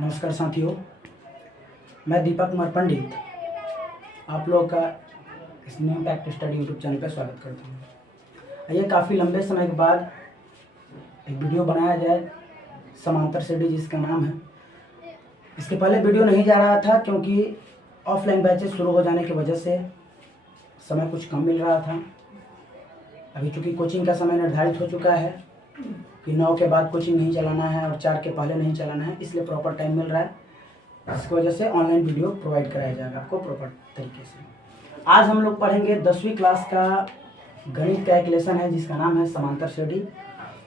नमस्कार साथियों, मैं दीपक कुमार पंडित आप लोगों का इस new fact study YouTube channel पर स्वागत करता हूँ। ये काफ़ी लंबे समय के बाद एक वीडियो बनाया जाए समांतर श्रेणी जिसका नाम है। इसके पहले वीडियो नहीं जा रहा था क्योंकि ऑफलाइन बैचेस शुरू हो जाने की वजह से समय कुछ कम मिल रहा था। अभी चूँकि कोचिंग का समय निर्धारित हो चुका है कि 9 के बाद कोचिंग नहीं चलाना है और 4 के पहले नहीं चलाना है, इसलिए प्रॉपर टाइम मिल रहा है। इसकी वजह से ऑनलाइन वीडियो प्रोवाइड कराया जाएगा आपको प्रॉपर तरीके से। आज हम लोग पढ़ेंगे 10वीं क्लास का गणित का एक लेसन है जिसका नाम है समांतर श्रेणी।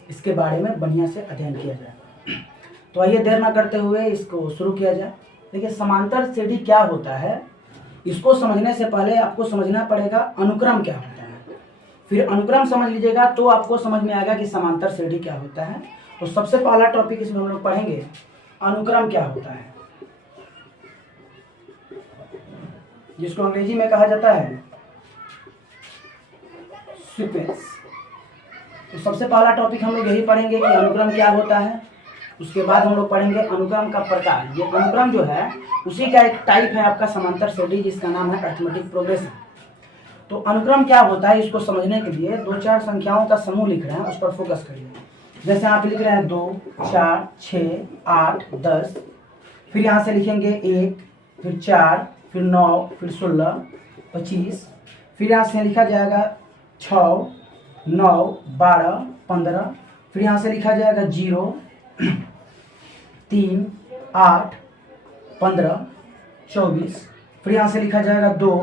इसके बारे में बढ़िया से अध्ययन किया जाएगा। तो आइए देर ना करते हुए इसको शुरू किया जाए। देखिए, समांतर श्रेणी क्या होता है, इसको समझने से पहले आपको समझना पड़ेगा अनुक्रम क्या होता है। फिर अनुक्रम समझ लीजिएगा तो आपको समझ में आएगा कि समांतर श्रेणी क्या होता है। तो सबसे पहला टॉपिक इसमें हम लोग पढ़ेंगे अनुक्रम क्या होता है, जिसको अंग्रेजी में कहा जाता है सीक्वेंस। तो सबसे पहला टॉपिक हम लोग यही पढ़ेंगे कि अनुक्रम क्या होता है। उसके बाद हम लोग पढ़ेंगे अनुक्रम का प्रकार। ये अनुक्रम जो है उसी का एक टाइप है आपका समांतर श्रेणी जिसका नाम है अरिथमेटिक प्रोग्रेशन। तो अनुक्रम क्या होता है इसको समझने के लिए 2-4 संख्याओं का समूह लिख रहे हैं, उस पर फोकस करिए। जैसे आप लिख रहे हैं 2, 4, 6, 8, 10, फिर यहाँ से लिखेंगे 1, फिर 4, फिर 9, फिर 16, 25, फिर यहाँ से लिखा जाएगा 6, 9, 12, 15, फिर यहाँ से लिखा जाएगा 0, 3, 8, 15, 24, फिर यहाँ से लिखा जाएगा 2,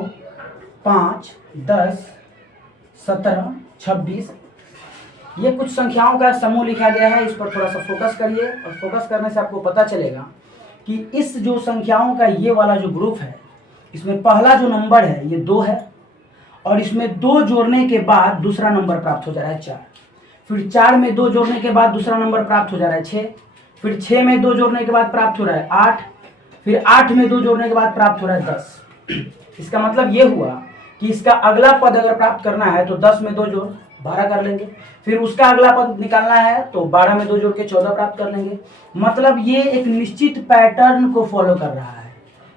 5, 10, 17, 26। ये कुछ संख्याओं का समूह लिखा गया है, इस पर थोड़ा सा फोकस करिए और फोकस करने से आपको पता चलेगा कि इस जो संख्याओं का ये वाला जो ग्रुप है, इसमें पहला जो नंबर है ये 2 है और इसमें 2 जोड़ने के बाद दूसरा नंबर प्राप्त हो जा रहा है 4, फिर 4 में 2 जोड़ने के बाद दूसरा नंबर प्राप्त हो जा रहा है 6, फिर 6 में 2 जोड़ने के बाद प्राप्त हो रहा है 8, फिर 8 में 2 जोड़ने के बाद प्राप्त हो रहा है 10। इसका मतलब ये हुआ कि इसका अगला पद अगर प्राप्त करना है तो 10 में 2 जोड़ 12 कर लेंगे, फिर उसका अगला पद निकालना है तो 12 में 2 जोड़ के 14 प्राप्त कर लेंगे। मतलब ये एक निश्चित पैटर्न को फॉलो कर रहा है,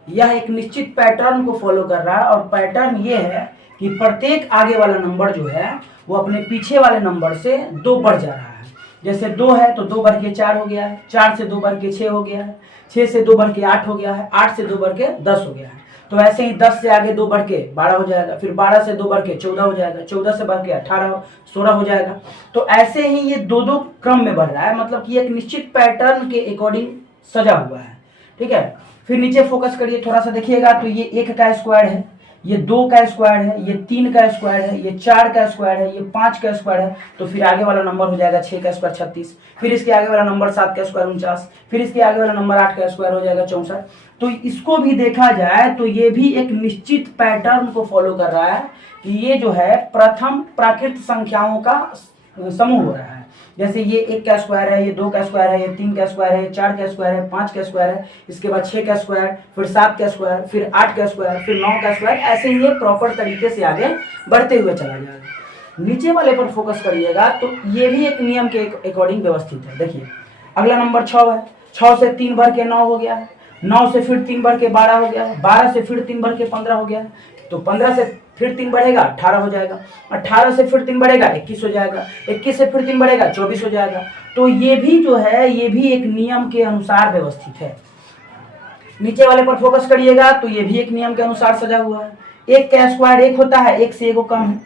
यह एक निश्चित पैटर्न को फॉलो कर रहा है। और पैटर्न ये है कि प्रत्येक आगे वाला नंबर जो है वो अपने पीछे वाले नंबर से 2 बढ़ जा रहा है। जैसे 2 है तो 2 बढ़ के 4 हो गया है, 4 से 2 बढ़ के 6 हो गया है, 6 से 2 बढ़ के 8 हो गया है, 8 से 2 बढ़ के 10 हो गया है। तो ऐसे ही 10 से आगे 2 बढ़ के 12 हो जाएगा, फिर 12 से 2 बढ़ के 14 हो जाएगा, 14 से बढ़ के 18, 16 हो जाएगा। तो ऐसे ही ये 2-2 क्रम में बढ़ रहा है, मतलब कि एक निश्चित पैटर्न के अकॉर्डिंग सजा हुआ है। ठीक है, फिर नीचे फोकस करिए थोड़ा सा, देखिएगा तो ये 1 का स्क्वायर है, ये 2 का स्क्वायर है, ये 3 का स्क्वायर है, ये 4 का स्क्वायर है, ये 5 का स्क्वायर है। तो फिर आगे वाला नंबर हो जाएगा 6 का स्क्वायर 36, फिर इसके आगे वाला नंबर 7 का स्क्वायर 49, फिर इसके आगे वाला नंबर 8 का स्क्वायर हो जाएगा 64। तो इसको भी देखा जाए तो ये भी एक निश्चित पैटर्न को फॉलो कर रहा है कि ये जो है प्रथम प्राकृत संख्याओं का समूह हो रहा है। जैसे ये 1 का स्क्वायर है, ये 2 का स्क्वायर है, ये 3 का स्क्वायर है, 4 का स्क्वायर है, 5 का स्क्वायर है, इसके बाद 6 का स्क्वायर, फिर 7 का स्क्वायर, फिर 8 का स्क्वायर, फिर 9 का स्क्वायर। ऐसे ही ये प्रॉपर तरीके से आगे बढ़ते हुए चला जाएगा। नीचे वाले पर फोकस करिएगा तो ये भी एक नियम के अकॉर्डिंग व्यवस्थित है। देखिए, अगला नंबर 6 है, 6 से 3 बढ़ के 9 हो गया है, 9 से फिर 3 बढ़ के 12 हो गया है, 12 से फिर 3 बढ़ के 15 हो गया है, तो 15 से फिर 3 बढ़ेगा 18 हो जाएगा, 18 से फिर 3 बढ़ेगा 21 हो जाएगा, 21 से फिर 3 बढ़ेगा 24 हो जाएगा। तो ये भी जो है ये भी एक नियम के अनुसार व्यवस्थित है। नीचे वाले पर फोकस करिएगा तो ये भी एक नियम के अनुसार सजा हुआ है। 1 का स्क्वायर 1 होता है, 1 से 1 कम है,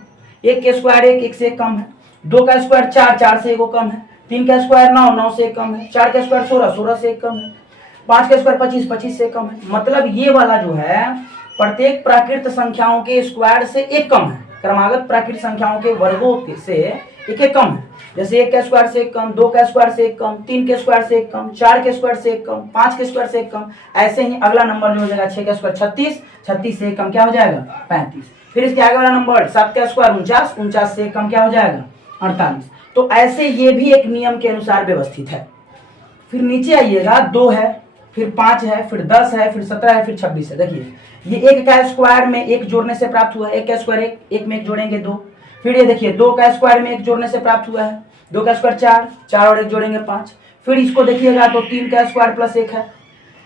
1 का स्क्वायर 1, 1 से 1 कम है, 2 का स्क्वायर 4, 4 से 1 कम है, 3 का स्क्वायर 9, 9 से 1 कम है, 4 का स्क्वायर 16, 16 से 1 कम है, 5 का स्क्वायर 25, 25 से कम है। मतलब ये वाला जो है प्रत्येक प्राकृत संख्याओं के स्क्वायर से 1 कम है, क्रमागत प्राकृत संख्याओं के वर्गों से 1 कम है। जैसे 1 के स्क्वायर से 1 कम, 2 के स्क्वायर से 1 कम, 3 के स्क्वायर से 1 कम, 4 के स्क्वायर से 1 कम, 5 के स्क्वायर से 1 कम। ऐसे ही अगला नंबर जो हो जाएगा 6 का स्क्वायर 36, 36 से 1 कम क्या हो जाएगा 35। फिर इसके आगे वाला नंबर 7 का स्क्वायर 49, 49 से 1 कम क्या हो जाएगा 48। तो ऐसे ये भी एक नियम के अनुसार व्यवस्थित है। फिर नीचे आइएगा 2 है, फिर 5 है, फिर 10 है, फिर 17 है, फिर 26 है। देखिए, ये 1 का स्क्वायर में 1 जोड़ने से प्राप्त हुआ है, 1 का स्क्वायर 1 में 1 जोड़ेंगे 2। फिर ये देखिए 2 का स्क्वायर में 1 जोड़ने से प्राप्त हुआ है, 2 का स्क्वायर 4, 4 और 1 जोड़ेंगे 5। फिर इसको देखिएगा तो 3 का स्क्वायर प्लस 1 है,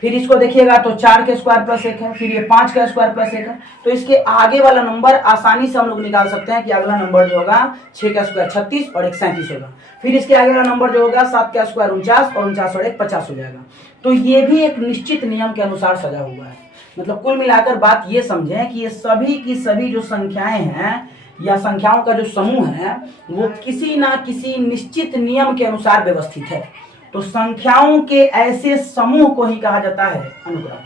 फिर इसको देखिएगा तो 4 के स्क्वायर प्लस 1 है, फिर ये 5 का स्क्वायर प्लस 1 है। तो इसके आगे वाला नंबर आसानी से हम लोग निकाल सकते हैं कि अगला नंबर जो होगा 6 का स्क्वायर 36 और 1 37 होगा। फिर इसके आगे वाला नंबर जो होगा 7 का स्क्वायर 49 और 49 और 1 50 हो जाएगा। तो ये भी एक निश्चित नियम के अनुसार सजा हुआ है। मतलब कुल मिलाकर बात ये समझें कि ये सभी की सभी जो संख्याएं हैं या संख्याओं का जो समूह है वो किसी ना किसी निश्चित नियम के अनुसार व्यवस्थित है। तो संख्याओं के ऐसे समूह को ही कहा जाता है अनुक्रम।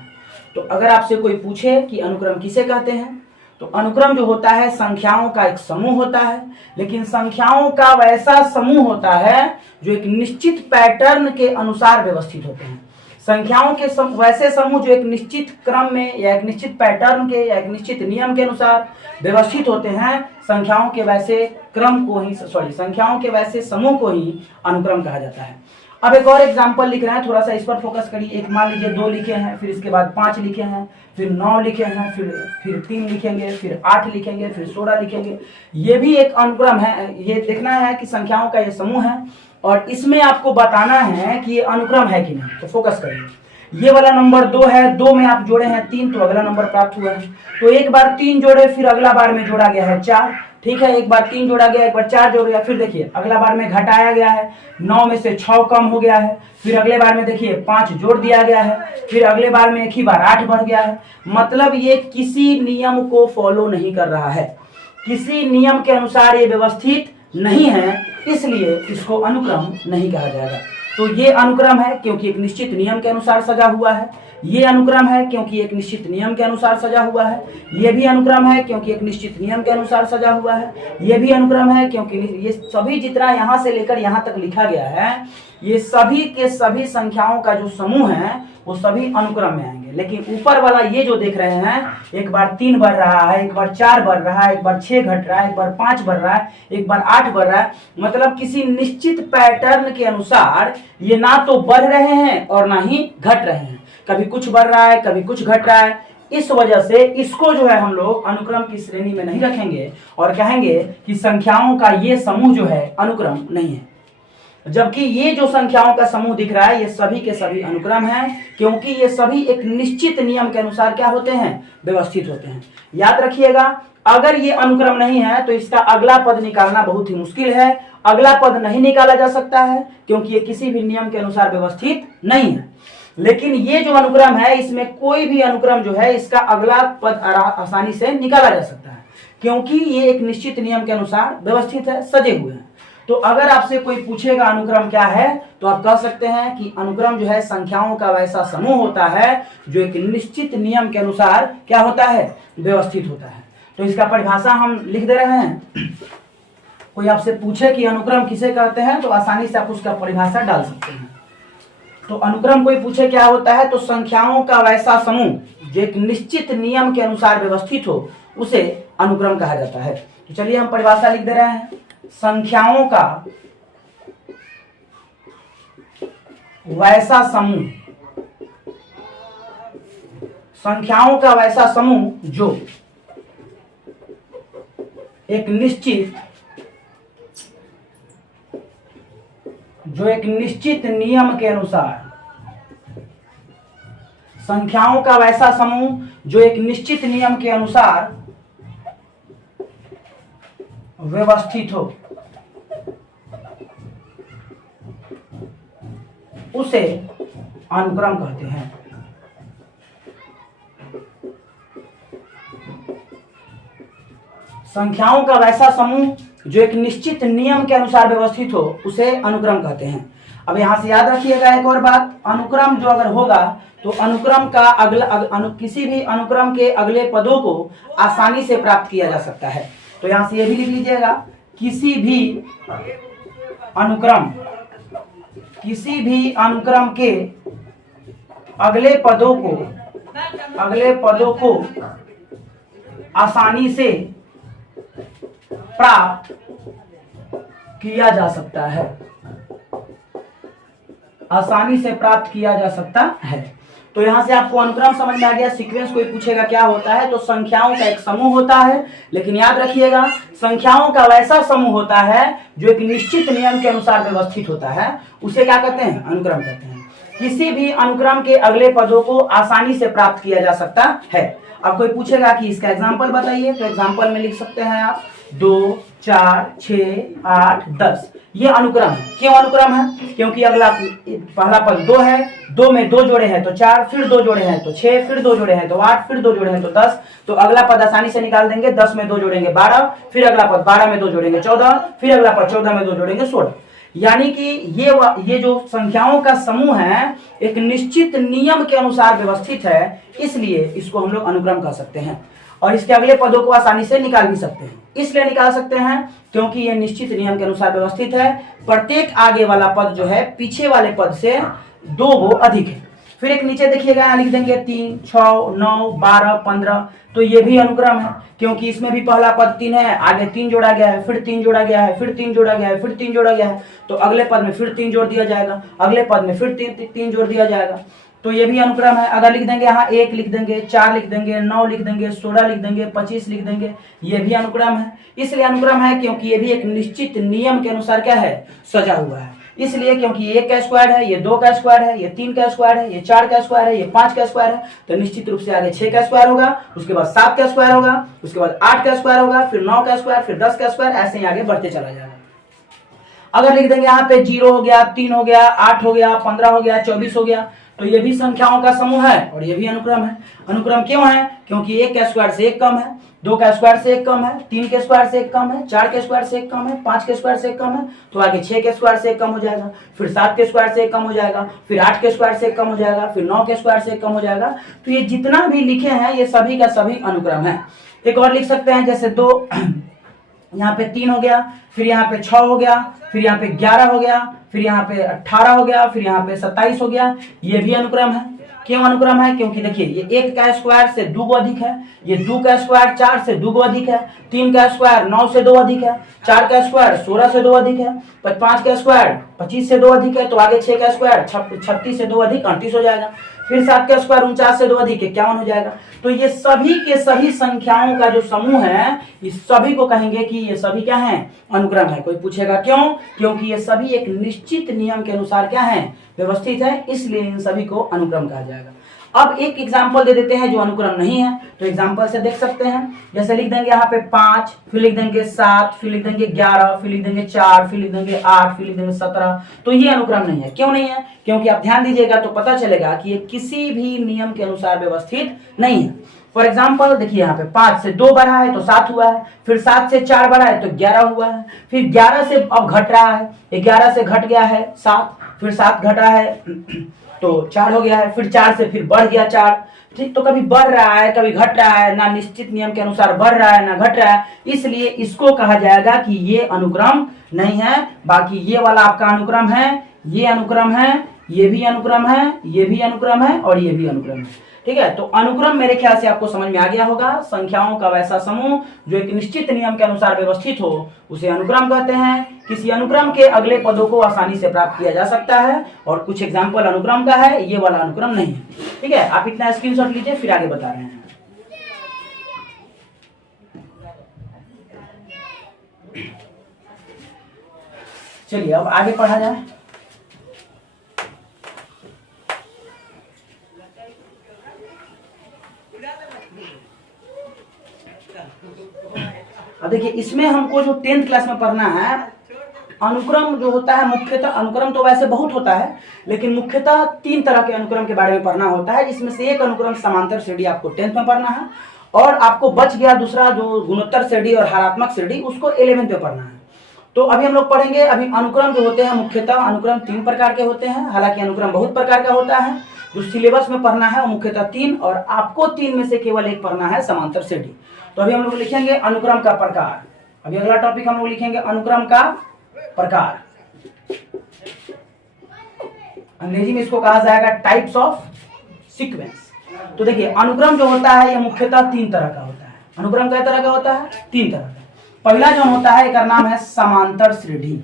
तो अगर आपसे कोई पूछे कि अनुक्रम किसे कहते हैं, तो अनुक्रम जो होता है संख्याओं का एक समूह होता है, लेकिन संख्याओं का वैसा समूह होता है जो एक निश्चित पैटर्न के अनुसार व्यवस्थित होते हैं। संख्याओं के वैसे समूह जो एक निश्चित क्रम में या एक निश्चित पैटर्न के या एक निश्चित नियम के अनुसार व्यवस्थित होते हैं, संख्याओं के वैसे संख्याओं के वैसे समूह को ही अनुक्रम कहा जाता है। अब एक और एग्जांपल लिख रहे हैं, थोड़ा सा इस पर फोकस करिए। एक मान लीजिए 2 लिखे हैं, फिर इसके बाद 5 लिखे हैं, फिर 9 लिखे हैं, फिर 3 लिखेंगे, फिर 8 लिखेंगे, फिर 16 लिखेंगे। ये भी एक अनुक्रम है। ये देखना है कि संख्याओं का ये समूह है और इसमें आपको बताना है कि ये अनुक्रम है कि नहीं। तो फोकस करिए। ये वाला नंबर 2 है, 2 में आप जोड़े हैं 3 तो अगला नंबर प्राप्त हुआ है। तो एक बार 3 जोड़े, फिर अगला बार में जोड़ा गया है 4। ठीक है, एक बार 3 जोड़ा गया, एक बार 4 जोड़ गया, फिर देखिए अगला बार में घटाया गया है, 9 में से 6 कम हो गया है, फिर अगले बार में देखिए 5 जोड़ दिया गया है, फिर अगले बार में एक ही बार 8 बढ़ गया है। मतलब ये किसी नियम को फॉलो नहीं कर रहा है, किसी नियम के अनुसार ये व्यवस्थित नहीं है, इसलिए इसको अनुक्रम नहीं कहा जाएगा। तो ये अनुक्रम है क्योंकि एक निश्चित नियम के अनुसार सजा हुआ है, ये अनुक्रम है क्योंकि एक निश्चित नियम के अनुसार सजा हुआ है, ये भी अनुक्रम है क्योंकि एक निश्चित नियम के अनुसार सजा हुआ है, ये भी अनुक्रम है क्योंकि ये सभी जितना यहाँ से लेकर यहाँ तक लिखा गया है, ये सभी के सभी संख्याओं का जो समूह है वो सभी अनुक्रम में आएंगे। लेकिन ऊपर वाला ये जो देख रहे हैं, एक बार 3 बढ़ रहा है, एक बार 4 बढ़ रहा है, एक बार 6 घट रहा है, एक बार 5 बढ़ रहा है, एक बार 8 बढ़ रहा है, मतलब किसी निश्चित पैटर्न के अनुसार ये ना तो बढ़ रहे हैं और ना ही घट रहे हैं। कभी कुछ बढ़ रहा है, कभी कुछ घट रहा है। इस वजह से इसको जो है हम लोग अनुक्रम की श्रेणी में नहीं रखेंगे और कहेंगे कि संख्याओं का ये समूह जो है अनुक्रम नहीं है। जबकि ये जो संख्याओं का समूह दिख रहा है ये सभी के सभी अनुक्रम हैं, क्योंकि ये सभी एक निश्चित नियम के अनुसार क्या होते हैं, व्यवस्थित होते हैं। याद रखिएगा, अगर ये अनुक्रम नहीं है तो इसका अगला पद निकालना बहुत ही मुश्किल है। अगला पद नहीं निकाला जा सकता है क्योंकि ये किसी भी नियम के अनुसार व्यवस्थित नहीं है। लेकिन ये जो अनुक्रम है, इसमें कोई भी अनुक्रम जो है इसका अगला पद आसानी से निकाला जा सकता है, क्योंकि ये एक निश्चित नियम के अनुसार व्यवस्थित है, सजे हुए हैं। तो अगर आपसे कोई पूछेगा अनुक्रम क्या है, तो आप कह सकते हैं कि अनुक्रम जो है संख्याओं का वैसा समूह होता है जो एक निश्चित नियम के अनुसार क्या होता है, व्यवस्थित होता है। तो इसका परिभाषा हम लिख दे रहे हैं। कोई आपसे पूछे कि अनुक्रम किसे कहते हैं तो आसानी से आप उसका परिभाषा डाल सकते हैं। तो अनुक्रम कोई पूछे क्या होता है, तो संख्याओं का वैसा समूह जो एक निश्चित नियम के अनुसार व्यवस्थित हो उसे अनुक्रम कहा जाता है। तो चलिए हम परिभाषा लिख दे रहे हैं। संख्याओं का वैसा समूह, संख्याओं का वैसा समूह जो एक निश्चित नियम के अनुसार, संख्याओं का वैसा समूह जो एक निश्चित नियम के अनुसार व्यवस्थित हो उसे अनुक्रम कहते हैं। संख्याओं का वैसा समूह जो एक निश्चित नियम के अनुसार व्यवस्थित हो उसे अनुक्रम कहते हैं। अब यहां से याद रखिएगा एक और बात, अनुक्रम जो अगर होगा तो अनुक्रम का किसी भी अनुक्रम के अगले पदों को आसानी से प्राप्त किया जा सकता है। तो यहां से ये भी लिख लीजिएगा, किसी भी अनुक्रम के अगले पदों को आसानी से प्राप्त किया जा सकता है, आसानी से प्राप्त किया जा सकता है। तो यहां से आपको अनुक्रम समझ में आ गया। सीक्वेंस कोई पूछेगा क्या होता है, तो संख्याओं का एक समूह होता है, लेकिन याद रखिएगा संख्याओं का वैसा समूह होता है जो एक निश्चित नियम के अनुसार व्यवस्थित होता है, उसे क्या कहते हैं, अनुक्रम कहते हैं। किसी भी अनुक्रम के अगले पदों को आसानी से प्राप्त किया जा सकता है। अब कोई पूछेगा कि इसका एग्जाम्पल बताइए, तो एग्जाम्पल में लिख सकते हैं आप 2, 4, 6, 8, 10। ये अनुक्रम है। क्यों अनुक्रम है? क्योंकि अगला पहला पद 2 है, 2 में 2 जोड़े हैं तो 4, फिर 2 जोड़े हैं तो 6, फिर 2 जोड़े हैं तो 8, फिर 2 जोड़े हैं तो 10। तो अगला पद आसानी से निकाल देंगे। 10 में 2 जोड़ेंगे 12, फिर अगला पद 12 में 2 जोड़ेंगे 14, फिर अगला पद 14 में 2 जोड़ेंगे 16। यानी कि ये जो संख्याओं का समूह है एक निश्चित नियम के अनुसार व्यवस्थित है, इसलिए इसको हम लोग अनुक्रम कह सकते हैं। और इसके अगले पदों को आसानी से निकाल भी सकते हैं। इसलिए निकाल सकते हैं क्योंकि ये निश्चित नियम के अनुसार व्यवस्थित है। प्रत्येक आगे वाला पद जो है पीछे वाले पद से 2 वो अधिक है। फिर एक नीचे देखिएगा, यहाँ लिख देंगे 3, 6, 9, 12, 15। तो ये भी अनुक्रम है क्योंकि इसमें भी पहला पद 3 है, आगे 3 जोड़ा गया है, फिर 3 जोड़ा गया है, फिर 3 जोड़ा गया है, फिर 3 जोड़ा गया है। तो अगले पद में फिर 3 जोड़ दिया जाएगा, अगले पद में फिर 3 जोड़ दिया जाएगा। तो ये भी अनुक्रम है। अगर लिख देंगे यहाँ 1 लिख देंगे, 4 लिख देंगे, 9 लिख देंगे, 16 लिख देंगे, 25 लिख देंगे, ये भी अनुक्रम है। इसलिए अनुक्रम है क्योंकि ये भी एक निश्चित नियम के अनुसार क्या है, सजा हुआ है। इसलिए क्योंकि ये 1 का स्क्वायर है, ये 2 का स्क्वायर है, ये 3 का स्क्वायर है, ये 4 का स्क्वायर है, ये 5 का स्क्वायर है, तो निश्चित रूप से आगे 6 का स्क्वायर होगा, उसके बाद 7 का स्क्वायर होगा, उसके बाद 8 का स्क्वायर होगा, फिर 9 का स्क्वायर, फिर 10 का स्क्वायर, ऐसे ही आगे बढ़ते चला जाएगा। अगर लिख देंगे यहाँ पे 0 हो गया, 3 हो गया, 8 हो गया, 15 हो गया, 24 हो गया, तो ये भी संख्याओं का समूह है और ये भी अनुक्रम है। अनुक्रम क्यों है? क्योंकि 1 का स्क्वायर से 1 कम है, 2 का स्क्वायर से 1 कम है, 3 के स्क्वायर से 1 कम है, 4 के स्क्वायर से 1 कम है, 5 के स्क्वायर से 1 कम है, तो आगे 6 के स्क्वायर से 1 कम हो जाएगा, फिर 7 के स्क्वायर से 1 कम हो जाएगा, फिर 8 के स्क्वायर से 1 कम हो जाएगा, फिर 9 के स्क्वायर से 1 कम हो जाएगा। तो ये जितना भी लिखे हैं ये सभी का सभी अनुक्रम है। एक और लिख सकते हैं, जैसे 2 यहाँ पे 3 हो गया, फिर यहाँ पे 6 हो गया, फिर यहाँ पे 11 हो गया, फिर यहाँ पे 18 हो गया, फिर यहाँ पे 27 हो गया, ये भी अनुक्रम है। क्यों अनुक्रम है? क्योंकि देखिए ये 1 का स्क्वायर से 2 अधिक है, ये 2 का स्क्वायर 4 से 2 अधिक है, 3 का स्क्वायर 9 से 2 अधिक है, 4 का स्क्वायर 16 से 2 अधिक है, 5 का स्क्वायर 25 से 2 अधिक है, तो आगे 6 का स्क्वायर 36 से 2 अधिक 38 हो जाएगा, फिर 7 का स्क्वायर 49 से 2 अधिक 51 हो जाएगा। तो ये सभी के सभी संख्याओं का जो समूह है इस सभी को कहेंगे कि ये सभी क्या है, अनुक्रम है। कोई पूछेगा क्यों? क्योंकि ये सभी एक निश्चित नियम के अनुसार क्या है, व्यवस्थित है, इसलिए इन सभी को अनुक्रम कहा जाएगा। अब एक एग्जाम्पल दे देते हैं जो अनुक्रम नहीं है, तो एग्जाम्पल से देख सकते हैं। जैसे लिख देंगे यहाँ पे 5, फिर लिख देंगे 7, फिर लिख देंगे 11, फिर लिख देंगे 4, फिर लिख देंगे 8, फिर लिख देंगे 17। तो ये अनुक्रम नहीं है। क्यों नहीं है? क्योंकि आप ध्यान दीजिएगा तो पता चलेगा कि ये किसी भी नियम के अनुसार व्यवस्थित नहीं है। फॉर एग्जाम्पल देखिए यहाँ पे 5 से 2 बढ़ा है तो 7 हुआ है, फिर 7 से 4 बढ़ा है तो 11 हुआ है, फिर 11 से अब घट रहा है, 11 से घट गया है 7, फिर 7 घटा है तो 4 हो गया है, फिर 4 से फिर बढ़ गया 4। ठीक, तो कभी बढ़ रहा है कभी घट रहा है, ना निश्चित नियम के अनुसार बढ़ रहा है ना घट रहा है, इसलिए इसको कहा जाएगा कि ये अनुक्रम नहीं है। बाकी ये वाला आपका अनुक्रम है, ये अनुक्रम है, ये भी अनुक्रम है, ये भी अनुक्रम है और ये भी अनुक्रम है। ठीक है, तो अनुक्रम मेरे ख्याल से आपको समझ में आ गया होगा। संख्याओं का वैसा समूह जो एक निश्चित नियम के अनुसार व्यवस्थित हो उसे अनुक्रम कहते हैं। किसी अनुक्रम के अगले पदों को आसानी से प्राप्त किया जा सकता है और कुछ एग्जाम्पल अनुक्रम का है, ये वाला अनुक्रम नहीं है। ठीक है, आप इतना स्क्रीनशॉट लीजिए, फिर आगे बता रहे हैं। चलिए अब आगे पढ़ा जाए। अब देखिए इसमें हमको जो 10th क्लास में पढ़ना है, अनुक्रम जो होता है मुख्यतः, अनुक्रम तो वैसे बहुत होता है लेकिन मुख्यतः 3 तरह के अनुक्रम के बारे में पढ़ना होता है, जिसमें से एक अनुक्रम समांतर श्रेणी आपको 10th में पढ़ना है और आपको बच गया दूसरा जो गुणोत्तर श्रेणी और हरात्मक श्रेणी, उसको 11th में पढ़ना है। तो अभी हम लोग पढ़ेंगे, अभी अनुक्रम जो होते हैं मुख्यतः अनुक्रम 3 प्रकार के होते हैं, हालांकि अनुक्रम बहुत प्रकार का होता है। जो सिलेबस में पढ़ना है वो मुख्यतः 3 और आपको 3 में से केवल एक पढ़ना है समांतर श्रेणी। तो अभी हम लोग लिखेंगे अनुक्रम का प्रकार। अभी अगला टॉपिक हम लोग लिखेंगे अनुक्रम का प्रकार। अंग्रेजी में इसको कहा जाएगा टाइप्स ऑफ सीक्वेंस। तो देखिए अनुक्रम जो होता है ये मुख्यतः 3 तरह का होता है। अनुक्रम कई तरह का होता है? 3 तरह का। पहला जो होता है इसका नाम है समांतर श्रेणी।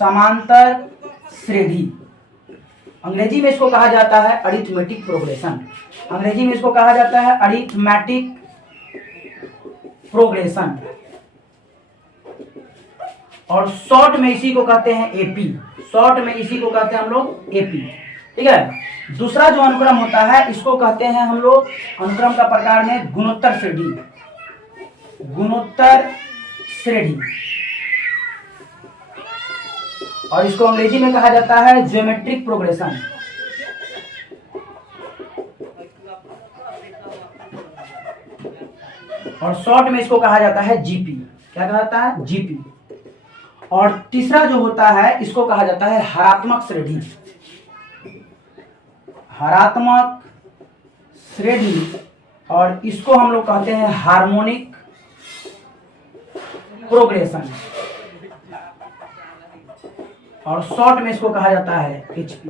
समांतर श्रेणी अंग्रेजी में इसको कहा जाता है अरिथमेटिक प्रोग्रेशन। अंग्रेजी में इसको कहा जाता है अरिथमेटिक प्रोग्रेशन और शॉर्ट में इसी को कहते हैं एपी। शॉर्ट में इसी को कहते हैं हम लोग एपी। ठीक है। दूसरा जो अनुक्रम होता है इसको कहते हैं हम लोग अनुक्रम का प्रकार में गुणोत्तर श्रेणी, गुणोत्तर श्रेणी, और इसको अंग्रेजी में कहा जाता है ज्योमेट्रिक प्रोग्रेशन। और शॉर्ट में इसको कहा जाता है जीपी। क्या कहा जाता है? जीपी। और तीसरा जो होता है इसको कहा जाता है हरात्मक श्रेणी, हरात्मक श्रेणी, और इसको हम लोग कहते हैं हार्मोनिक प्रोग्रेशन, और शॉर्ट में इसको कहा जाता है एचपी।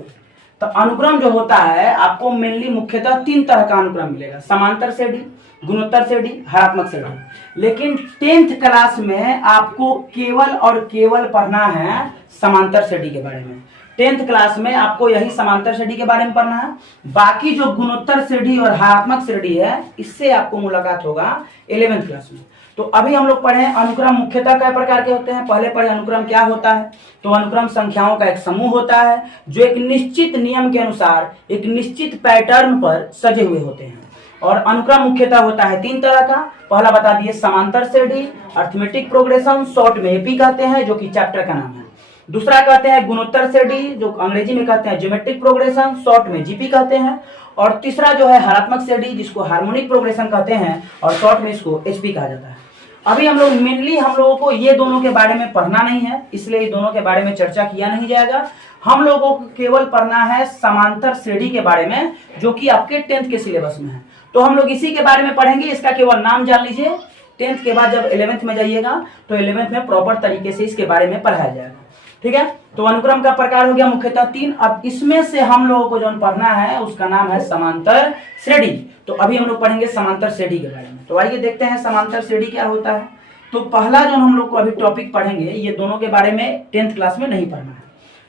तो अनुक्रम जो होता है आपको मेनली मुख्यतः 3 तरह का अनुक्रम मिलेगा, समांतर श्रेणी, गुणोत्तर श्रेणी, हरात्मक श्रेणी। लेकिन 10th क्लास में आपको केवल और केवल पढ़ना है समांतर श्रेणी के बारे में। 10th क्लास में आपको यही समांतर श्रेणी के बारे में पढ़ना है। बाकी जो गुणोत्तर श्रेणी और हरात्मक श्रेणी है इससे आपको मुलाकात होगा 11th क्लास में। तो अभी हम लोग पढ़े अनुक्रम मुख्यतः कई प्रकार के होते हैं। पहले पढ़े अनुक्रम क्या होता है। तो अनुक्रम संख्याओं का एक समूह होता है जो एक निश्चित नियम के अनुसार एक निश्चित पैटर्न पर सजे हुए होते हैं। और अनुक्रम मुख्यतः होता है 3 तरह का। पहला बता दिए समांतर श्रेणी, अरिथमेटिक प्रोग्रेशन, शॉर्ट में एपी कहते हैं जो कि चैप्टर का नाम है। दूसरा कहते हैं गुणोत्तर श्रेणी जो अंग्रेजी में कहते हैं ज्योमेट्रिक प्रोग्रेशन, शॉर्ट में जीपी कहते हैं। और तीसरा जो है हरात्मक श्रेणी जिसको हार्मोनिक प्रोग्रेशन कहते हैं और शॉर्ट में इसको एचपी कहा जाता है। अभी हम लोग मेनली हम लोगों को ये दोनों के बारे में पढ़ना नहीं है, इसलिए ये दोनों के बारे में चर्चा किया नहीं जाएगा। हम लोगों को केवल पढ़ना है समांतर श्रेणी के बारे में जो कि आपके 10th के सिलेबस में है। तो हम लोग इसी के बारे में पढ़ेंगे, इसका केवल नाम जान लीजिए। 10th के बाद जब 11th में जाइएगा तो 11th में प्रॉपर तरीके से इसके बारे में पढ़ाया जाएगा। ठीक है। तो अनुक्रम का प्रकार हो गया मुख्यतः 3। अब इसमें से हम लोगों को जो पढ़ना है उसका नाम है समांतर श्रेणी। तो अभी हम लोग पढ़ेंगे समांतर श्रेणी के बारे में। तो आइए देखते हैं समांतर श्रेणी क्या होता है। तो पहला जो हम लोग को अभी टॉपिक पढ़ेंगे ये दोनों के बारे में 10th क्लास में नहीं पढ़ना है।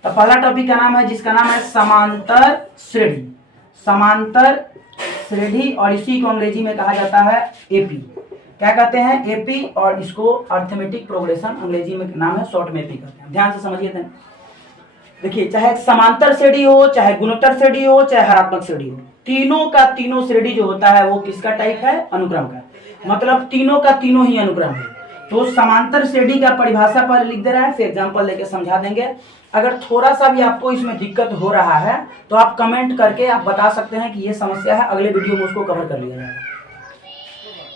तो पहला टॉपिक का नाम है जिसका नाम है समांतर श्रेणी, समांतर श्रेणी, और इसी को अंग्रेजी में कहा जाता है एपी। क्या कहते हैं? एपी। और इसको अरिथमेटिक प्रोग्रेशन अंग्रेजी में नाम है, शॉर्ट में एपी कहते हैं। ध्यान से समझिए। देखिए चाहे समांतर श्रेणी हो, चाहे गुणोत्तर श्रेणी हो, चाहे हरात्मक श्रेणी हो, तीनों का तीनों श्रेणी जो होता है वो किसका टाइप है? अनुक्रम का। मतलब तीनों का तीनों ही अनुक्रम है। तो समांतर श्रेणी का परिभाषा पर लिख दे रहा है, फिर एग्जाम्पल लेके समझा देंगे। अगर थोड़ा सा भी आपको इसमें दिक्कत हो रहा है तो आप कमेंट करके आप बता सकते हैं कि ये समस्या है, अगले वीडियो में उसको कवर कर लिया जाएगा।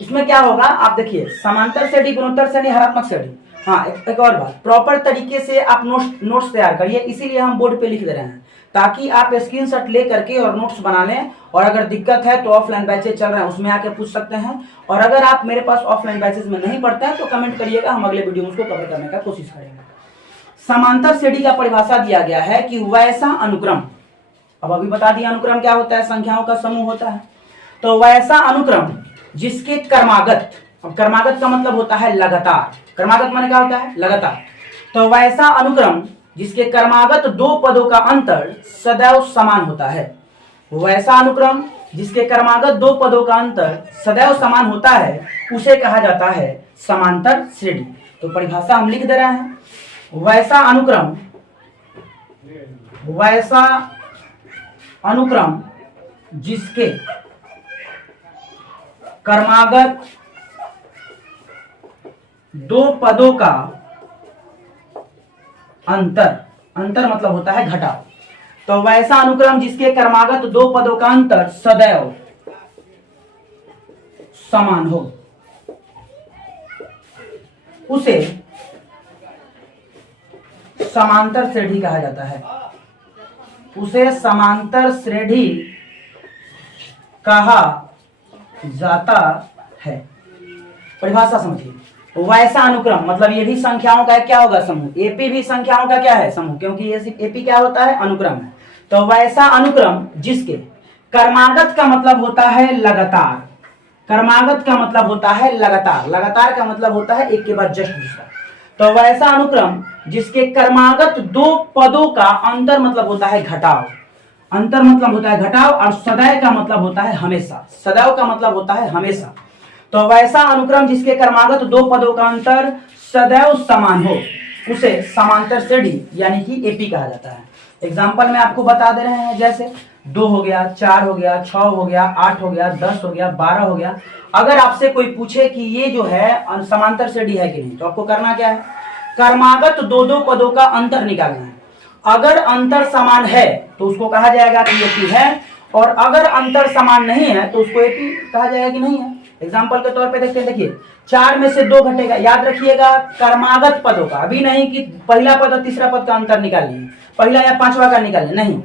इसमें क्या होगा आप देखिए, समांतर श्रेणी, गुणोत्तर श्रेणी, हरात्मक श्रेणी। हाँ, एक और बात, प्रॉपर तरीके से आप नोट्स तैयार करिए, इसीलिए हम बोर्ड पे लिख दे रहे हैं ताकि आप स्क्रीनशॉट ले करके और नोट्स बना लें। और अगर दिक्कत है तो ऑफलाइन बैचेज चल रहे हैं उसमें आके पूछ सकते हैं। और अगर आप मेरे पास ऑफलाइन बैचेज में नहीं पढ़ते हैं तो कमेंट करिएगा, हम अगले वीडियो में उसको कवर करने का कोशिश करेंगे। समांतर श्रेणी का परिभाषा दिया गया है कि वैसा अनुक्रम, अब अभी बता दिया अनुक्रम क्या होता है, संख्याओं का समूह होता है। तो वैसा अनुक्रम जिसके क्रमागत, अब क्रमागत का मतलब होता है लगातार, क्रमागत माने क्या होता है? लगातार। तो वैसा अनुक्रम जिसके क्रमागत 2 पदों का अंतर सदैव समान होता है, वैसा अनुक्रम जिसके क्रमागत 2 पदों का अंतर सदैव समान होता है उसे कहा जाता है समांतर श्रेणी। तो परिभाषा हम लिख दे रहे हैं, वैसा अनुक्रम, वैसा अनुक्रम जिसके क्रमागत 2 पदों का अंतर मतलब होता है घटाव। तो वैसा अनुक्रम जिसके क्रमागत 2 पदों का अंतर सदैव समान हो उसे समांतर श्रेणी कहा जाता है, उसे समांतर श्रेणी कहा जाता है। परिभाषा समझिए, वैसा अनुक्रम मतलब ये भी संख्याओं का क्या होगा? समूह। एपी भी संख्याओं का क्या है? समूह, क्योंकि ये एपी क्या होता है? अनुक्रम है। तो वैसा अनुक्रम जिसके क्रमागत का मतलब होता है लगातार, क्रमागत का मतलब होता है लगातार, लगातार का मतलब होता है एक के बाद जस्ट दूसरा। तो वैसा अनुक्रम जिसके क्रमागत 2 पदों का अंतर मतलब होता है घटाव, अंतर मतलब होता है घटाव, और सदैव का मतलब होता है हमेशा, सदैव का मतलब होता है हमेशा। तो वैसा अनुक्रम जिसके क्रमागत 2 पदों का अंतर सदैव समान हो उसे समांतर श्रेणी यानी कि एपी कहा जाता है। एग्जाम्पल में आपको बता दे रहे हैं, जैसे 2 हो गया, 4 हो गया, 6 हो गया, 8 हो गया, 10 हो गया, 12 हो गया। अगर आपसे कोई पूछे कि ये जो है समांतर श्रेणी है कि नहीं, तो आपको करना क्या है, क्रमागत दो दो पदों का अंतर निकालना है। अगर अंतर समान है तो उसको कहा जाएगा कि एपी है, और अगर अंतर समान नहीं है तो उसको एपी कहा जाएगा कि नहीं है। एग्जाम्पल के तौर पे देखते हैं, देखिए 4 में से 2 घटेगा, याद रखिएगा क्रमागत पदों का, अभी नहीं कि पहला पद और तीसरा पद का अंतर निकालिए, पहला या पांचवा का निकालिए, नहीं,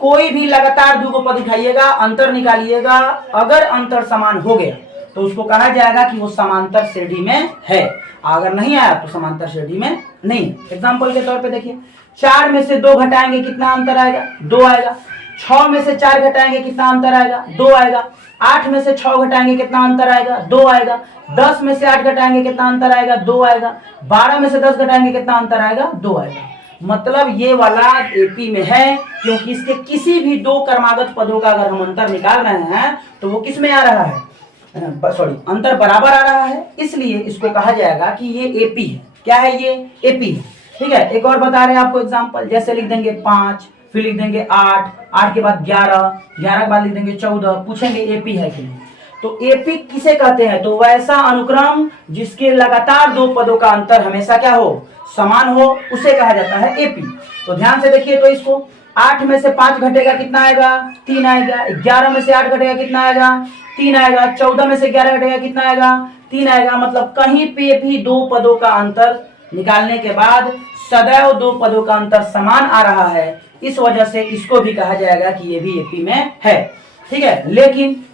कोई भी लगातार 2 पद उठाइएगा, अंतर निकालिएगा, अगर अंतर समान हो गया तो उसको कहा जाएगा कि वो समांतर श्रेणी में है, अगर नहीं आया तो समांतर श्रेणी में नहीं। एग्जाम्पल के तौर पे देखिए, 4 में से 2 घटाएंगे कितना अंतर आएगा, 2 आएगा। 6 में से 4 घटाएंगे कितना अंतर आएगा, 2 आएगा। 8 में से 6 घटाएंगे कितना अंतर आएगा, 2 आएगा। 10 में से 8 घटाएंगे कितना अंतर आएगा, 2 आएगा। 12 में से 10 घटाएंगे कितना अंतर आएगा, 2 आएगा। मतलब ये वाला एपी में है, क्योंकि इसके किसी भी 2 क्रमागत पदों का अगर हम अंतर निकाल रहे हैं तो वो किस में आ रहा है, सॉरी, अंतर बराबर आ रहा है, इसलिए इसको कहा जाएगा कि ये एपी है। क्या है, ये एपी है। ठीक है, एक और बता रहे हैं आपको एग्जांपल, जैसे लिख देंगे 5, फिर लिख देंगे 8, 8 के बाद 11, 11 के बाद लिख देंगे 14, पूछेंगे एपी है कि नहीं। तो एपी किसे कहते हैं, तो वैसा अनुक्रम जिसके लगातार 2 पदों का अंतर हमेशा क्या हो, समान हो, उसे कहा जाता है एपी। तो ध्यान से देखिए, तो इसको 8 में से 5 घटेगा कितना आएगा, 3 आएगा। 11 में से 8 घटेगा कितना आएगा, 3 आएगा। 14 में से 11 घटेगा कितना आएगा, 3 आएगा। मतलब कहीं पे भी 2 पदों का अंतर निकालने के बाद सदैव 2 पदों का अंतर समान आ रहा है, इस वजह से इसको भी कहा जाएगा कि ये भी एपी में है। ठीक है, लेकिन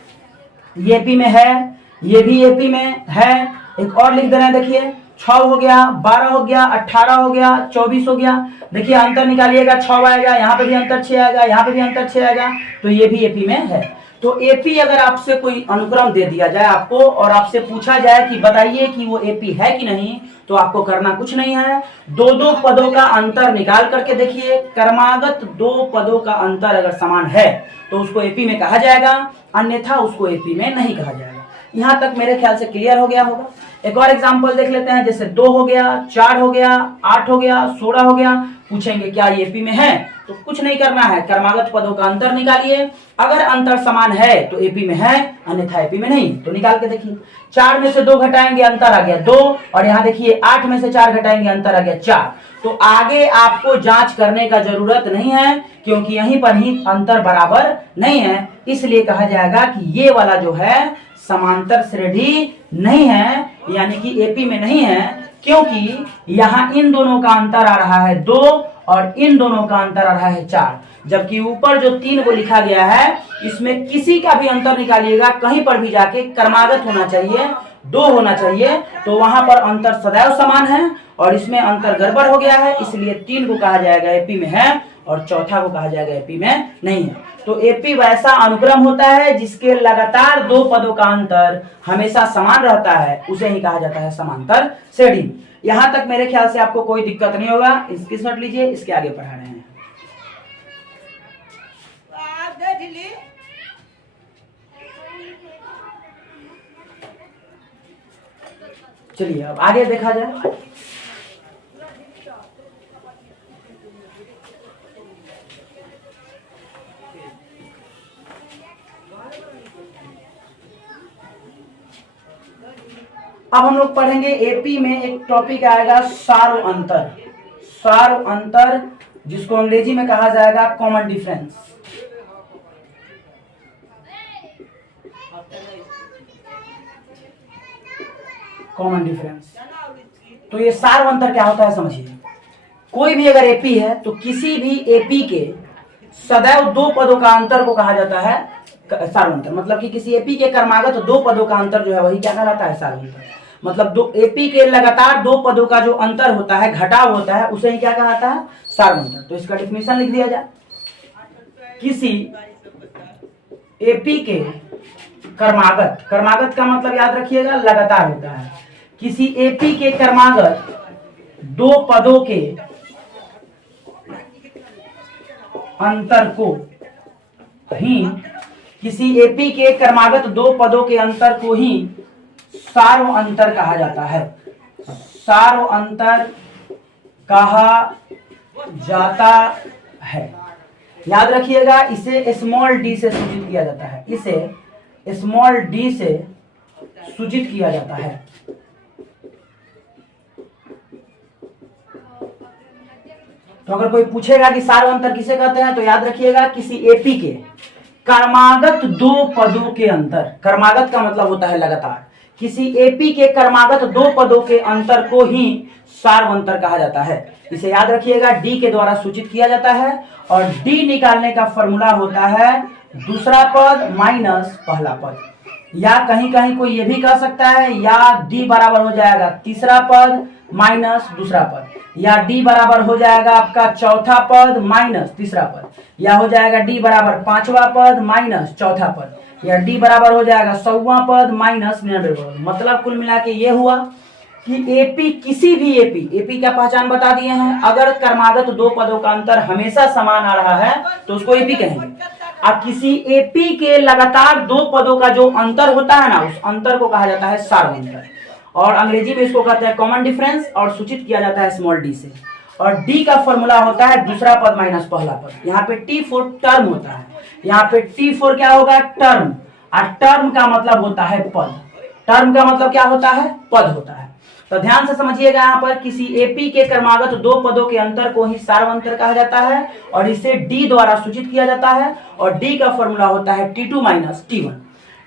ये एपी में है, ये भी एपी में है। एक और लिख दे रहे हैं, देखिए 6 हो गया, 12 हो गया, 18 हो गया, 24 हो गया। देखिए अंतर निकालिएगा, 6 आएगा, यहाँ पे भी अंतर 6 आएगा, यहाँ पे भी अंतर 6 आएगा, तो ये भी एपी में है। तो एपी अगर आपसे कोई अनुक्रम दे दिया जाए आपको और आपसे पूछा जाए कि बताइए कि वो एपी है कि नहीं, तो आपको करना कुछ नहीं है, 2 पदों का अंतर निकाल करके देखिए, क्रमागत 2 पदों का अंतर अगर समान है तो उसको एपी में कहा जाएगा, अन्यथा उसको एपी में नहीं कहा जाएगा। यहां तक मेरे ख्याल से क्लियर हो गया होगा। एक और एग्जांपल देख लेते हैं, जैसे 2 हो गया, 4 हो गया, 8 हो गया, 16 हो गया। पूछेंगे क्या ये एपी में है, तो कुछ नहीं करना है, क्रमागत पदों का अंतर निकालिए, अगर अंतर समान है तो एपी में है, अन्यथा एपी में नहीं। तो निकाल के देखिए, 4 में से 2 घटाएंगे, अंतर आ गया 2, और यहाँ देखिए 8 में से 4 घटाएंगे, अंतर आ गया 4। तो आगे आपको जांच करने का जरूरत नहीं है, क्योंकि यहीं पर ही अंतर बराबर नहीं है, इसलिए कहा जाएगा कि ये वाला जो है समांतर श्रेणी नहीं है, यानी कि एपी में नहीं है, क्योंकि यहाँ इन दोनों का अंतर आ रहा है 2 और इन दोनों का अंतर आ रहा है 4, जबकि ऊपर जो 3 को लिखा गया है इसमें किसी का भी अंतर निकालिएगा, कहीं पर भी जाके क्रमागत होना चाहिए, 2 होना चाहिए, तो वहां पर अंतर सदैव समान है, और इसमें अंतर गड़बड़ हो गया है, इसलिए 3 को कहा जाएगा एपी में है और चौथा को कहा जाएगा एपी में नहीं है। तो एपी वैसा अनुक्रम होता है जिसके लगातार 2 पदों का अंतर हमेशा समान रहता है, उसे ही कहा जाता है समांतर श्रेणी। यहां तक मेरे ख्याल से आपको कोई दिक्कत नहीं होगा। इसकी नोट लीजिए, इसके आगे पढ़ा रहे हैं। चलिए अब आगे देखा जाए। अब हम लोग पढ़ेंगे एपी में एक टॉपिक आएगा सारो अंतर। सारो अंतर जिसको अंग्रेजी में कहा जाएगा कॉमन डिफरेंस। कॉमन डिफरेंस, तो ये सारो अंतर क्या होता है समझिए। कोई भी अगर एपी है तो किसी भी एपी के सदैव 2 पदों का अंतर को कहा जाता है सारो अंतर। मतलब कि किसी एपी के क्रमागत 2 पदों का अंतर जो है वही क्या कहलाता है, सारो अंतर। मतलब 2 एपी के लगातार 2 पदों का जो अंतर होता है, घटाव होता है, उसे ही क्या कहलाता है, सारो अंतर। तो इसका डेफिनेशन लिख दिया जाए। किसी एपी के क्रमागत, क्रमागत का मतलब याद रखिएगा लगातार होता है, किसी एपी के क्रमागत 2 पदों के अंतर को ही, किसी एपी के क्रमागत 2 पदों के अंतर को ही सारो अंतर कहा जाता है। सारो अंतर कहा जाता है। याद रखिएगा, इसे स्मॉल डी से सूचित किया जाता है, इसे स्मॉल डी से सूचित किया जाता है। तो अगर कोई पूछेगा कि सार्वंतर किसे कहते हैं, तो याद रखिएगा किसी एपी के क्रमागत दो पदों के अंतर, क्रमागत का मतलब होता है लगातार, किसी एपी के क्रमागत दो पदों के अंतर को ही सार्वंतर कहा जाता है। इसे याद रखिएगा, डी के द्वारा सूचित किया जाता है और डी निकालने का फॉर्मूला होता है दूसरा पद माइनस पहला पद, या कहीं कहीं कोई ये भी कह सकता है या डी बराबर हो जाएगा तीसरा पद माइनस दूसरा पद, या डी बराबर हो जाएगा आपका चौथा पद माइनस तीसरा पद, या हो जाएगा डी बराबर पांचवा पद माइनस चौथा पद, या डी बराबर हो जाएगा 100वां पद माइनस 99वां पद। मतलब कुल मिला के ये हुआ कि एपी, किसी भी एपी का पहचान बता दिए हैं, अगर क्रमागत दो पदों का अंतर हमेशा समान आ रहा है तो उसको एपी कहेंगे। अब किसी एपी के लगातार दो पदों का जो अंतर होता है ना, उस अंतर को कहा जाता है सार्वंतर, और अंग्रेजी में इसको कहते हैं कॉमन डिफरेंस, और सूचित किया जाता है स्मॉल डी से। और डी का फॉर्मूला होता है दूसरा पद माइनस पहला पद। यहाँ पे T4 टर्म होता है, यहाँ पे T4 क्या होगा, टर्म, और टर्म का मतलब होता है पद। टर्म का मतलब क्या होता है, पद होता है। तो ध्यान से समझिएगा, यहाँ पर किसी एपी के क्रमागत दो पदों के अंतर को ही सार्वंतर कहा जाता है और इसे डी द्वारा सूचित किया जाता है, और डी का फॉर्मूला होता है T2 माइनस T1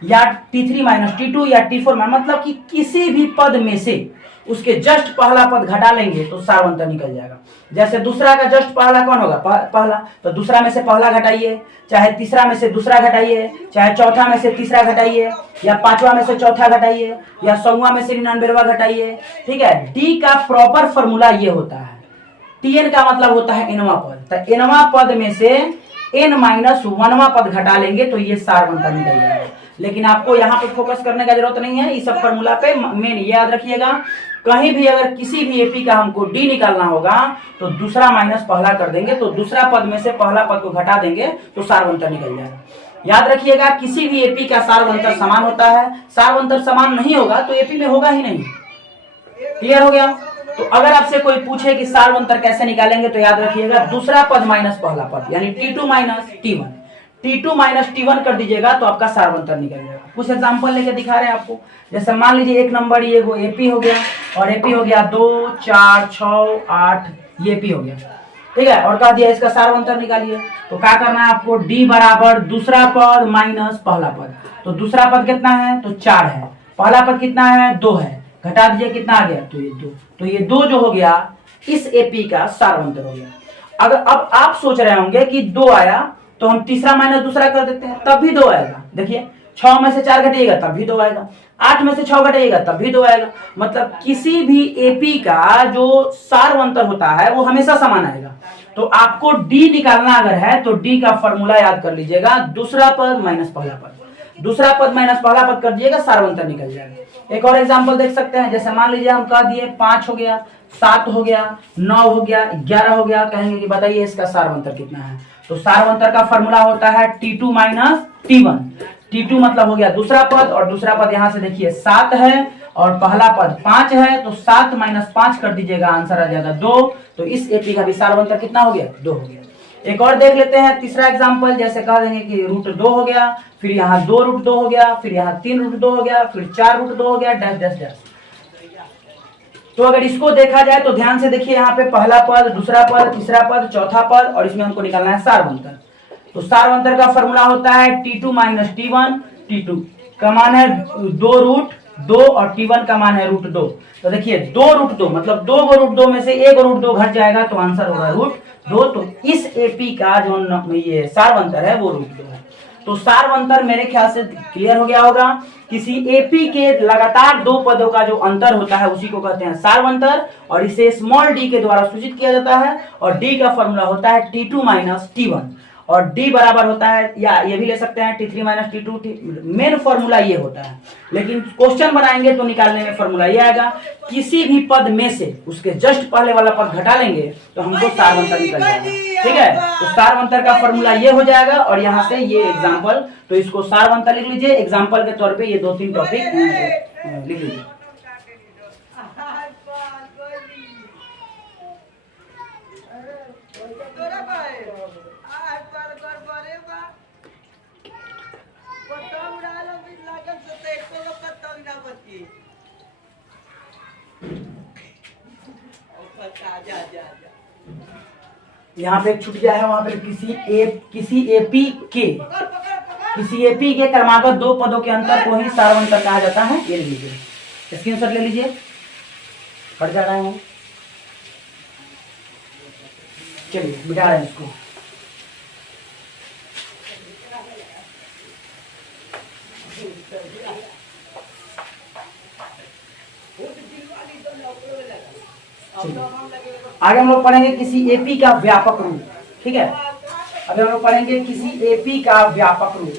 या T3 माइनस T2 या T4 मतलब कि किसी भी पद में से उसके जस्ट पहला पद घटा लेंगे तो सार्वंतर निकल जाएगा। जैसे दूसरा का जस्ट पहला कौन होगा, पहला, तो दूसरा में से पहला घटाइए, चाहे तीसरा में से दूसरा घटाइए, चाहे चौथा में से तीसरा घटाइए, या पांचवा में से चौथा घटाइए, या 100वां में से 99वां घटाइए। ठीक है, डी का प्रॉपर फॉर्मूला ये होता है। टीएन का मतलब होता है एनवा पद, तो एनवा पद में से एन माइनस 1वां पद घटा लेंगे तो ये सार्वंतर निकल जाएगा। लेकिन आपको यहाँ पे फोकस करने का जरूरत नहीं है, इस सब फॉर्मूला पे मेन ये याद रखिएगा, कहीं भी अगर किसी भी एपी का हमको डी निकालना होगा तो दूसरा माइनस पहला कर देंगे, तो दूसरा पद में से पहला पद को घटा देंगे तो सार्वंतर निकल जाएगा। याद रखिएगा, किसी भी एपी का सार्वंतर समान होता है, सार्वंतर समान नहीं होगा तो एपी में होगा ही नहीं। क्लियर हो गया? तो अगर आपसे कोई पूछे कि सार्वंतर कैसे निकालेंगे, तो याद रखिएगा दूसरा पद माइनस पहला पद यानी T2 minus T1, T2 minus T1 कर दीजिएगा तो आपका सार्वंतर निकल जाएगा। कुछ एग्जांपल लेके दिखा रहे हैं आपको, जैसे मान लीजिए एक नंबर ये एपी हो गया, और एपी हो गया 2 4 6 8, ये एपी हो गया, ठीक है, और कह दिया इसका सार्वंतर निकालिए। तो क्या करना है आपको, डी बराबर दूसरा पद माइनस पहला पद, तो दूसरा पद कितना है, तो 4 है, पहला पद कितना है, 2 है, घटा दीजिए कितना आ गया, तो ये 2, तो ये 2 जो हो गया इस एपी का सार्वंतर हो गया। अगर अब आप सोच रहे होंगे कि 2 आया तो हम तीसरा माइनस दूसरा कर देते हैं, तब भी 2 आएगा। देखिए 6 में से 4 घटेगा तब भी 2 आएगा, 8 में से 6 घटेगा तब भी 2 आएगा। मतलब किसी भी एपी का जो सार्वंतर होता है वो हमेशा समान आएगा। तो आपको डी निकालना अगर है तो डी का फॉर्मूला याद कर लीजिएगा, दूसरा पद माइनस पहला पद, दूसरा पद माइनस पहला पद कर दीजिएगा, सार्वंतर निकल जाएगा। एक और एग्जांपल देख सकते हैं, जैसे मान लीजिए हम कह दिए 5 हो गया, 7 हो गया, 9 हो गया, 11 हो गया, कहेंगे कि बताइए इसका सार्वंतर कितना है। तो सार्वंतर का फॉर्मूला होता है T2 माइनस T1। T2 मतलब हो गया दूसरा पद, और दूसरा पद यहाँ से देखिए 7 है और पहला पद 5 है, तो 7 माइनस 5 कर दीजिएगा, आंसर आ जाएगा 2। तो इस एपी का भी सार्वंतर कितना हो गया, 2 हो गया। एक और देख लेते हैं तीसरा एग्जांपल, जैसे कह देंगे कि √2 हो गया, फिर यहाँ 2√2 हो गया, फिर यहाँ 3√2 हो गया, फिर 4√2 हो गया, डैश डैश डैश। तो अगर इसको देखा जाए तो ध्यान से देखिए, यहाँ पे पहला पद, दूसरा पद, तीसरा पद, चौथा पद, और इसमें हमको निकालना है सार्वंतर। तो सार्वंतर का फॉर्मूला होता है T2 माइनस T1। T2 का मान है 2√2 और T1 का मान है √2। तो देखिए 2√2 मतलब 2 को √2 में से 1 √2 घट जाएगा तो आंसर होगा √2। तो इस एपी का जो ये सार्वंतर है वो √2 है। तो सार्वंतर मेरे ख्याल से क्लियर हो गया होगा। किसी एपी के लगातार दो पदों का जो अंतर होता है उसी को कहते हैं सार्वंतर, और इसे स्मॉल डी के द्वारा सूचित किया जाता है, और डी का फॉर्मूला होता है T2 माइनस T1, और डी बराबर होता है, या ये भी ले सकते हैं T3 minus T2। Main formula ये होता है, लेकिन क्वेश्चन बनाएंगे तो निकालने में फॉर्मूला ये आएगा, किसी भी पद में से उसके जस्ट पहले वाला पद घटा लेंगे तो हमको सार्वंतर निकल जाएगा। ठीक है, तो सार्वंतर का फॉर्मूला ये हो जाएगा, और यहाँ से ये एग्जाम्पल, तो इसको सार्वंतर लिख लीजिए, एग्जाम्पल के तौर पे ये 2-3 टॉपिक लिख लीजिए। यहाँ पे एक छूट गया है, वहां पे किसी एपी के क्रमागत दो पदों के अंतर को ही सारवंतर कहा जाता है। ये लीजिए, स्क्रीनशॉट ले लीजिए, हट जा रहा है। चलिए मिटा रहे हैं इसको। आगे हम लोग पढ़ेंगे किसी एपी का व्यापक रूप। ठीक है, अभी हम लोग पढ़ेंगे किसी एपी का व्यापक रूप।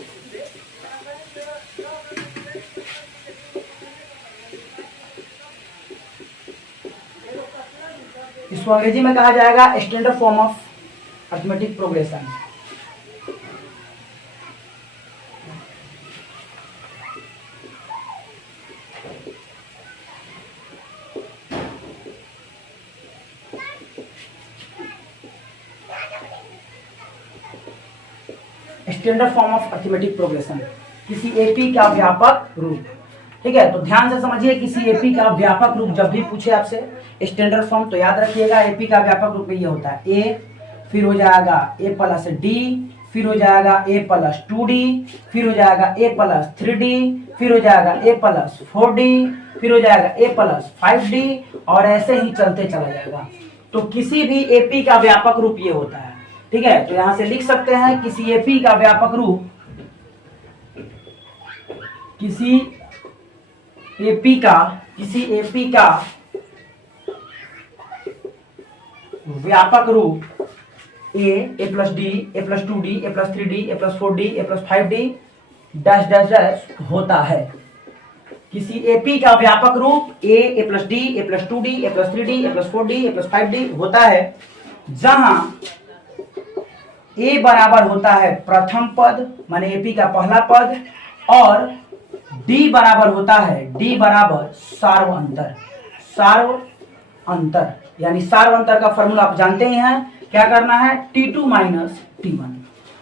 इसको अंग्रेजी में कहा जाएगा standard form of arithmetic progression. Standard form of arithmetic progression, किसी एपी का व्यापक रूप। ठीक है, तो ध्यान से समझिए, किसी एपी का व्यापक रूप जब भी पूछे आपसे स्टैंडर्ड फॉर्म, तो याद रखिएगा एपी का व्यापक रूप ये होता है ए, फिर हो जाएगा ए प्लस डी, फिर हो जाएगा ए प्लस 2d, फिर हो जाएगा ए प्लस 3d, फिर हो जाएगा ए प्लस 4d, फिर हो जाएगा ए प्लस 5d, और ऐसे ही चलते चला जाएगा। तो किसी भी एपी का व्यापक रूप ये होता है। ठीक है, तो यहां से लिख सकते हैं किसी एपी का व्यापक रूप, किसी एपी का व्यापक रूप a plus d, a plus 2d, a plus 3d, a plus 4d, a plus 5d dash dash dash होता है। किसी एपी का व्यापक रूप a plus d, a plus 2d, a plus 3d, a plus 4d, a plus 5d होता है, जहां ए बराबर होता है प्रथम पद माने एपी का पहला पद, और डी बराबर होता है, डी बराबर सार्व अंतर, यानी सार्व अंतर का फॉर्मूला आप जानते ही हैं, क्या करना है, T2 माइनस T1।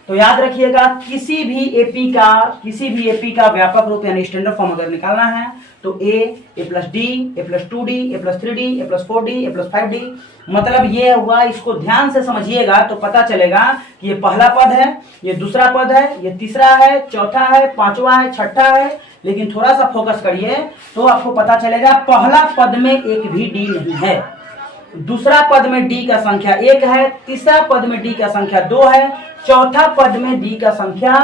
तो याद रखिएगा, किसी भी एपी का व्यापक रूप यानी स्टैंडर्ड फॉर्म अगर निकालना है तो ए plus d, a plus 2d, a plus 3d, a plus 4d, a plus 5d, मतलब ये हुआ। इसको ध्यान से समझिएगा तो पता चलेगा कि ये पहला पद है, ये दूसरा पद है, ये तीसरा है, चौथा है, पांचवा है, छठा है। लेकिन थोड़ा सा फोकस करिए तो आपको पता चलेगा पहला पद में एक भी डी नहीं है, दूसरा पद में डी का संख्या 1 है, तीसरा पद में डी का संख्या 2 है, चौथा पद में डी का संख्या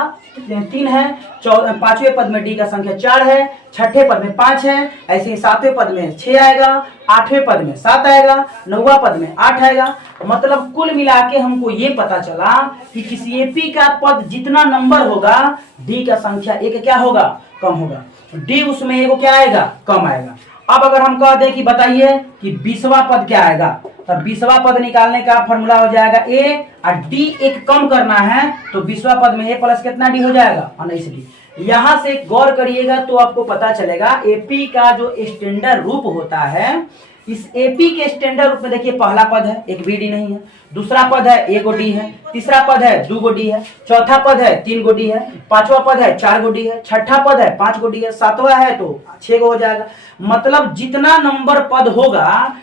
3 है, पांचवें पद में डी का संख्या 4 है, छठे पद में 5 है, ऐसे ही सातवें पद में 6 आएगा, आठवें पद में 7 आएगा, नौवां पद में 8 आएगा। मतलब कुल मिला के हमको ये पता चला कि किसी एपी का पद जितना नंबर होगा, डी का संख्या 1 क्या होगा, कम होगा, डी उसमें एगो क्या आएगा, कम आएगा। अब अगर हम कह दें कि बताइए कि 20वां पद क्या आएगा, तो 20वां पद निकालने का फॉर्मूला हो जाएगा ए, और डी एक कम करना है तो 20वां पद में ए प्लस कितना डी हो जाएगा, 19d। यहां से गौर करिएगा तो आपको पता चलेगा एपी का जो स्टैंडर्ड रूप होता है, इस एपी के स्टैंडर्ड रूप में देखिए पहला पद है, एक भी डी नहीं है, दूसरा पद है 1 गो डी है, तीसरा पद है 2 गो डी है, चौथा पद है 3 गो डी है, पांचवा पद है 4 गो डी है, छठा पद है 5 गो डी है, सातवां है तो 6 गो हो जाएगा। मतलब जितना नंबर पद होगा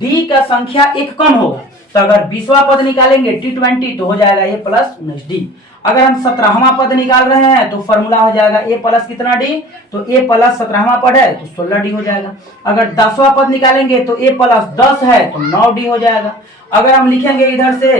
डी का संख्या 1 कम होगा। तो अगर 20वां पद निकालेंगे T20 तो हो जाएगा ए प्लस 19d। अगर हम 17वां पद निकाल रहे हैं तो फॉर्मूला हो जाएगा ए प्लस कितना डी, तो ए प्लस 17वां पद है तो 16d हो जाएगा। अगर 10वां पद निकालेंगे तो ए प्लस 10 है तो 9d हो जाएगा। अगर हम लिखेंगे इधर से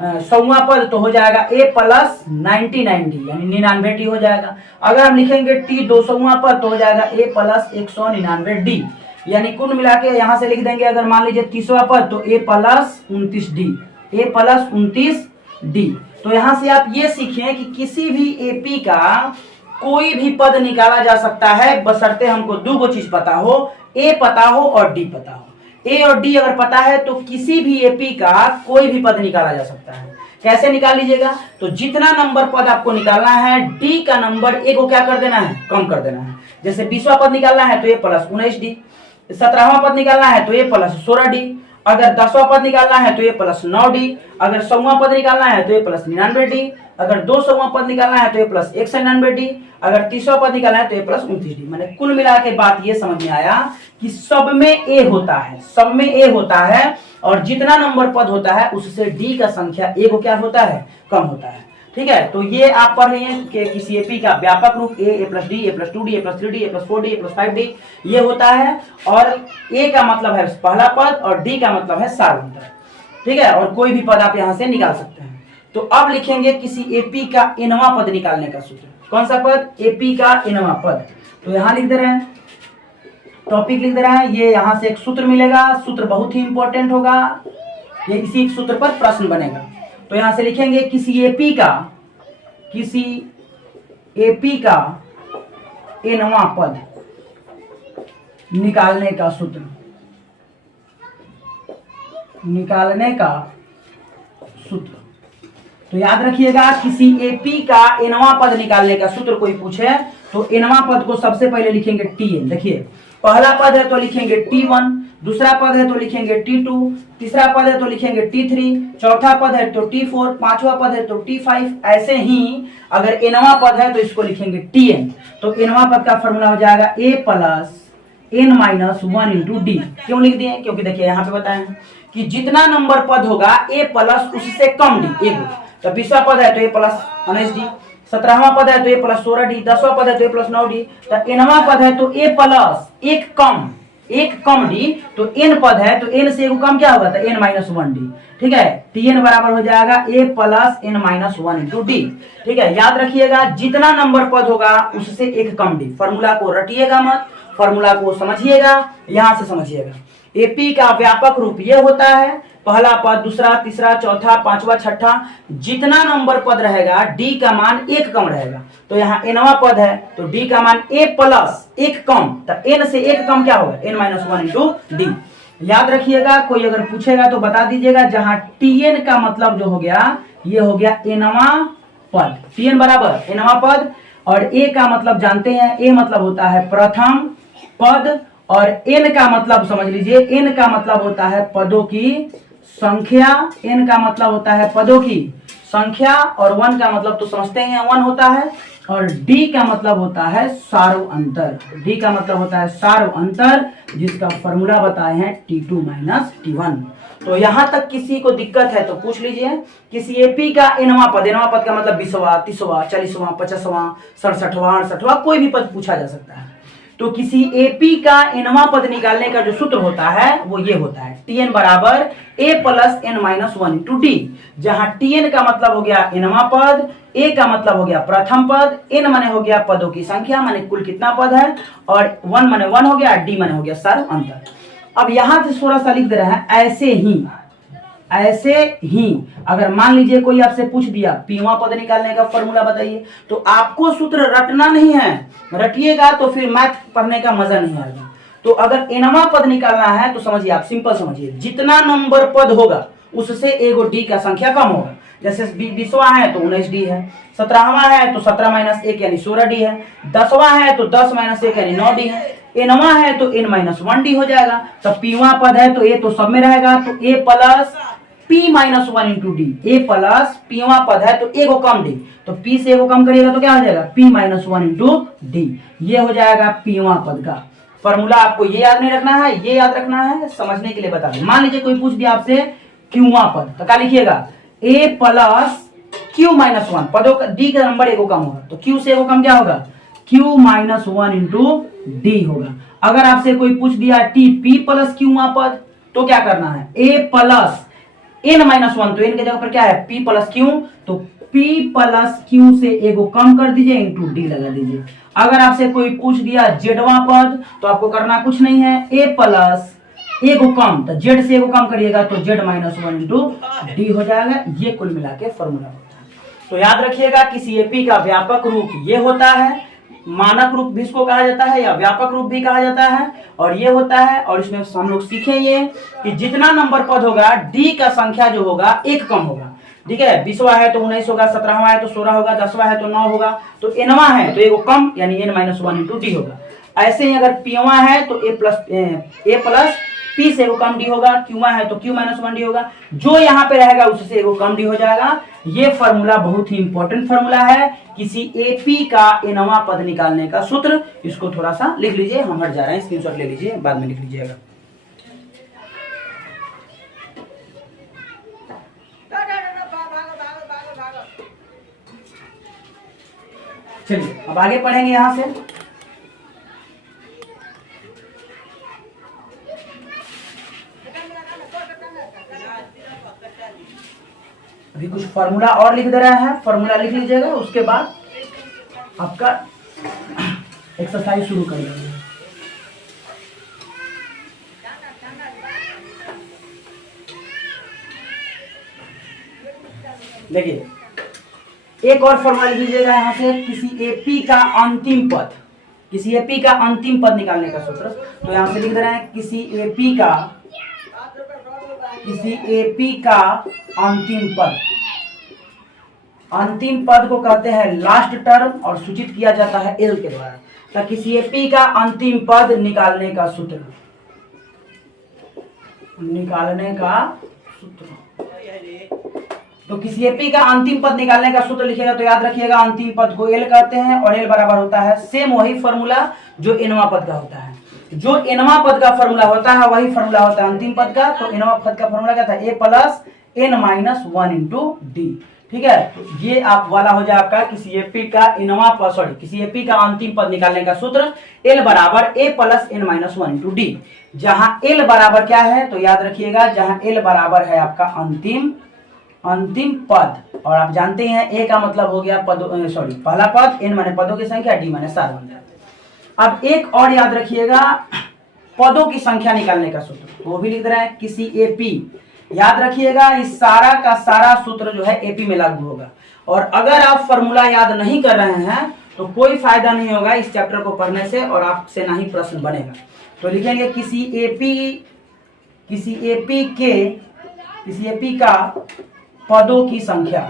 100वां पद तो हो जाएगा ए प्लस 99d यानी 99d हो जाएगा। अगर हम लिखेंगे T 200वां पद तो हो जाएगा ए प्लस 199d, यानी कुल मिला के यहाँ से लिख देंगे अगर मान लीजिए 30वां पद तो ए प्लस 29d, ए प्लस 29d। तो यहाँ से आप ये सीखें कि किसी भी एपी का कोई भी पद निकाला जा सकता है, बशर्ते हमको 2 गो चीज पता हो, ए पता हो और डी पता हो। ए और डी अगर पता है तो किसी भी एपी का कोई भी पद निकाला जा सकता है। कैसे निकाल लीजिएगा, तो जितना नंबर पद आपको निकालना है, डी का नंबर ए को क्या कर देना है, कम कर देना है। जैसे 20वां पद निकालना है तो ए प्लस 19d, 17वां पद निकालना है तो ए प्लस 16d, अगर 10वां पद निकालना है तो ए प्लस 9d, अगर 100वां पद निकालना है तो ए प्लस 99d, अगर 200वां पद निकालना है तो ए प्लस 199d, अगर 30वां पद निकालना है तो ए प्लस 29d। मैंने कुल मिला के बात ये समझ में आया कि सब में ए होता है, सब में ए होता है, और जितना नंबर पद होता है उससे डी का संख्या ए को क्या होता है, कम होता है। ठीक है, तो ये आप पढ़ रहे हैं कि किसी एपी का व्यापक रूप a plus d, a plus 2d, a plus 3d, a plus 4d, a plus 5d ये होता है, और ए का मतलब है पहला पद और डी का मतलब है सार अंतर। ठीक है, और कोई भी पद आप यहां से निकाल सकते हैं। तो अब लिखेंगे किसी एपी का एनवां पद निकालने का सूत्र। कौन सा पद, एपी का एनवां पद। तो यहां लिख दे रहे हैं, टॉपिक लिख दे रहा है, ये यहां से एक सूत्र मिलेगा, सूत्र बहुत ही इंपॉर्टेंट होगा, ये इसी सूत्र पर प्रश्न बनेगा। तो यहां से लिखेंगे किसी एपी का एनवां पद निकालने का सूत्र, निकालने का सूत्र। तो याद रखिएगा किसी एपी का एनवां पद निकालने का सूत्र कोई पूछे तो एनवां पद को सबसे पहले लिखेंगे टीएन। देखिए पहला पद है तो लिखेंगे T1, दूसरा पद है तो लिखेंगे T2, तीसरा पद है तो लिखेंगे T3, चौथा पद है तो T4, पांचवा पद है तो T5। ऐसे ही अगर एनवां पद है तो इसको लिखेंगे Tn। तो एनवां पद का फॉर्मूला हो जाएगा a plus n minus 1 into D. क्यों लिख दिए, क्योंकि देखिए यहाँ पे बताए कि जितना नंबर पद होगा a प्लस उससे कम डी एक। तो 20वां पद है तो a प्लस 19d, 17वां पद है तो a प्लस 16d, 10वां पद है तो a प्लस 9d, तो nवां पद है तो a प्लस एक कम डी। तो n पद है तो n से एक कम क्या होगा, तो n माइनस 1d। ठीक है, tn बराबर हो जाएगा a plus n minus 1 into d. ठीक है, याद रखिएगा जितना नंबर पद होगा उससे एक कम डी। फॉर्मूला को रटिएगा मत, फॉर्मूला को समझिएगा, यहां से समझिएगा। एपी का व्यापक रूप ये होता है, पहला पद, दूसरा, तीसरा, चौथा, पांचवा, छठा, जितना नंबर पद रहेगा डी का मान एक कम रहेगा। तो यहाँ एनवा पद है तो डी का मान ए प्लस एक कम, तो एन से एक कम क्या होगा, एन माइनस 1 इंटू डी। याद रखिएगा, कोई अगर पूछेगा तो बता दीजिएगा, जहां टीएन का मतलब जो हो गया ये हो गया एनवा पद, टीएन बराबर एनवा पद, और ए का मतलब जानते हैं, ए मतलब होता है प्रथम पद, और एन का मतलब समझ लीजिए, एन का मतलब होता है पदों की संख्या, एन का मतलब होता है पदों की संख्या, और 1 का मतलब तो समझते हैं 1 होता है, और डी का मतलब होता है सार्व अंतर। डी का मतलब होता है सार्व अंतर, जिसका फॉर्मूला बताए हैं T2 माइनस T1। तो यहां तक किसी को दिक्कत है तो पूछ लीजिए। किसी एपी का एनवां पद का मतलब 20वां, 30वां, 40वां, 50वां, 67वां, 68वां कोई भी पद पूछा जा सकता है। तो किसी एपी का एनवां पद निकालने का जो सूत्र होता है वो ये होता है, Tn बराबर a plus n minus 1 into d. जहां Tn का मतलब हो गया एनवां पद, a का मतलब हो गया प्रथम पद, n माने हो गया पदों की संख्या, माने कुल कितना पद है, और 1 माने 1 हो गया, d माने हो गया सार्व अंतर। अब यहां से थोड़ा सा लिख दे रहा है, ऐसे ही अगर मान लीजिए कोई आपसे पूछ दिया पीवां पद निकालने का फॉर्मूला बताइए, तो आपको सूत्र रटना नहीं है, रटिएगा तो फिर मैथ पढ़ने का मजा नहीं आएगा। तो अगर एनवां पद निकालना है तो समझिए, आप सिंपल समझिए, जितना नंबर पद होगा उससे एगो डी का संख्या कम होगा। जैसे 20वां है तो 19d है, 17वां है तो 17 माइनस 1 यानी 16d है, 10वां है तो 10 माइनस 1 यानी 9d है, एनवां है तो n माइनस 1d हो जाएगा। तो पीवां पद है तो ए तो सब में रहेगा, तो a plus p minus 1 into डी। ए प्लस पीवां पद है तो ए को कम डी, तो p से ए को कम करिएगा तो क्या हो जाएगा, p माइनस 1 इंटू डी। ये हो जाएगा पीवां पद का फॉर्मूला। आपको ये याद नहीं रखना है, ये याद रखना है, समझने के लिए बता दें। मान लीजिए कोई पूछ दिया आपसे क्यूवां पद, तो क्या लिखिएगा, a प्लस q माइनस 1, पदों का डी का नंबर ए को कम होगा, तो q से ए को कम क्या होगा, q माइनस 1 इंटू डी होगा। अगर आपसे कोई पूछ दिया टी p प्लस क्यूवां पद, तो क्या करना है, a प्लस n माइनस 1, तो n के जगह पर क्या है p प्लस q, तो p प्लस q से ए को कम कर दीजिए इंटू डी लगा दीजिए। अगर आपसे कोई पूछ दिया जेडवां पद, तो आपको करना कुछ नहीं है, a प्लस ए को कम, तो जेड से ए को कम करिएगा तो जेड माइनस 1 इंटू डी हो जाएगा। ये कुल मिला के फॉर्मूला होता है। तो याद रखिएगा किसी एपी का व्यापक रूप ये होता है, मानक रूप भी इसको कहा जाता है या व्यापक रूप भी कहा जाता है, और ये होता है। और इसमें हम लोग सीखे ये कि जितना नंबर पद होगा डी का संख्या जो होगा एक कम होगा। ठीक है, 20वां है तो 19 होगा, 17वां है तो 16 होगा, 10वां है तो 9 होगा, तो एनवां है तो एक कम यानी n माइनस 1 इंटू डी होगा। ऐसे ही अगर पीवां है तो ए प्लस पी से एगो कम डी होगा, क्यूवां है तो क्यू माइनस 1 डी होगा, जो यहाँ पे रहेगा उससे एगो कम डी हो जाएगा। ये फार्मूला बहुत ही इंपॉर्टेंट फार्मूला है किसी एपी का एनवा पद निकालने का सूत्र। इसको थोड़ा सा लिख लीजिए, हम हट जा रहे हैं, स्क्रीनशॉट ले लीजिए, बाद में लिख लीजिएगा। चलिए अब आगे पढ़ेंगे यहां से। अभी कुछ फार्मूला और लिख दे रहा है, फार्मूला लिख लीजिएगा, उसके बाद आपका एक्सरसाइज शुरू कर देंगे। देखिए एक और फॉर्मूला लिख लीजिएगा यहाँ से, किसी एपी का अंतिम पद, किसी एपी का अंतिम पद निकालने का सूत्र। तो यहाँ से लिख दे रहे हैं किसी एपी का अंतिम पद, अंतिम पद को कहते हैं लास्ट टर्म और सूचित किया जाता है एल के द्वारा। तो किसी एपी का अंतिम पद निकालने का सूत्र, निकालने का सूत्र। तो किसी एपी का अंतिम पद निकालने का सूत्र लिखिएगा तो याद रखिएगा अंतिम पद को एल कहते हैं और एल बराबर होता है सेम वही फॉर्मूला जो एनवा पद का होता है। जो एनवा पद का फॉर्मूला होता है वही फॉर्मूला होता है अंतिम पद का। तो एनवा पद का फॉर्मूला क्या था, a plus n minus 1 into d. ठीक है, तो ये आप वाला हो जाए आपका किसी एपी का एनवा पद, सॉरी किसी एपी का अंतिम पद निकालने का सूत्र एल बराबर a plus n minus 1 into d. जहां एल बराबर क्या है तो याद रखिएगा, जहां एल बराबर है आपका अंतिम पद, और आप जानते हैं ए का मतलब हो गया पदों, सॉरी पहला पद, एन माने पदों की संख्या, डी माने सार बन जाता है। अब एक और याद रखिएगा पदों की संख्या निकालने का सूत्र, वो भी लिख रहा है किसी एपी। याद रखिएगा इस सारा का सारा सूत्र जो है एपी में लागू होगा। और अगर आप फॉर्मूला याद नहीं कर रहे हैं तो कोई फायदा नहीं होगा इस चैप्टर को पढ़ने से, और आपसे ना ही प्रश्न बनेगा। तो लिखेंगे किसी एपी का पदों की संख्या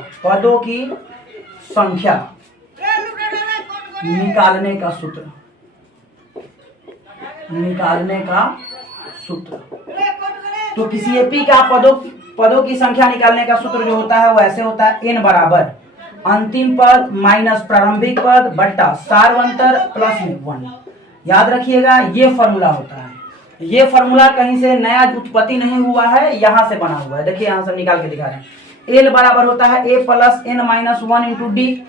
निकालने का सूत्र। तो किसी एपी का पदों की संख्या निकालने का सूत्र जो होता है वो ऐसे होता है, एन बराबर अंतिम पद माइनस प्रारंभिक पद बट्टा सारवंतर प्लस में 1। याद रखिएगा ये फॉर्मूला होता है। ये फॉर्मूला कहीं से नया उत्पत्ति नहीं हुआ है, यहां से बना हुआ है। देखिए यहां से निकाल के दिखा रहे हैं, एल बराबर होता है a plus n minus 1 into d.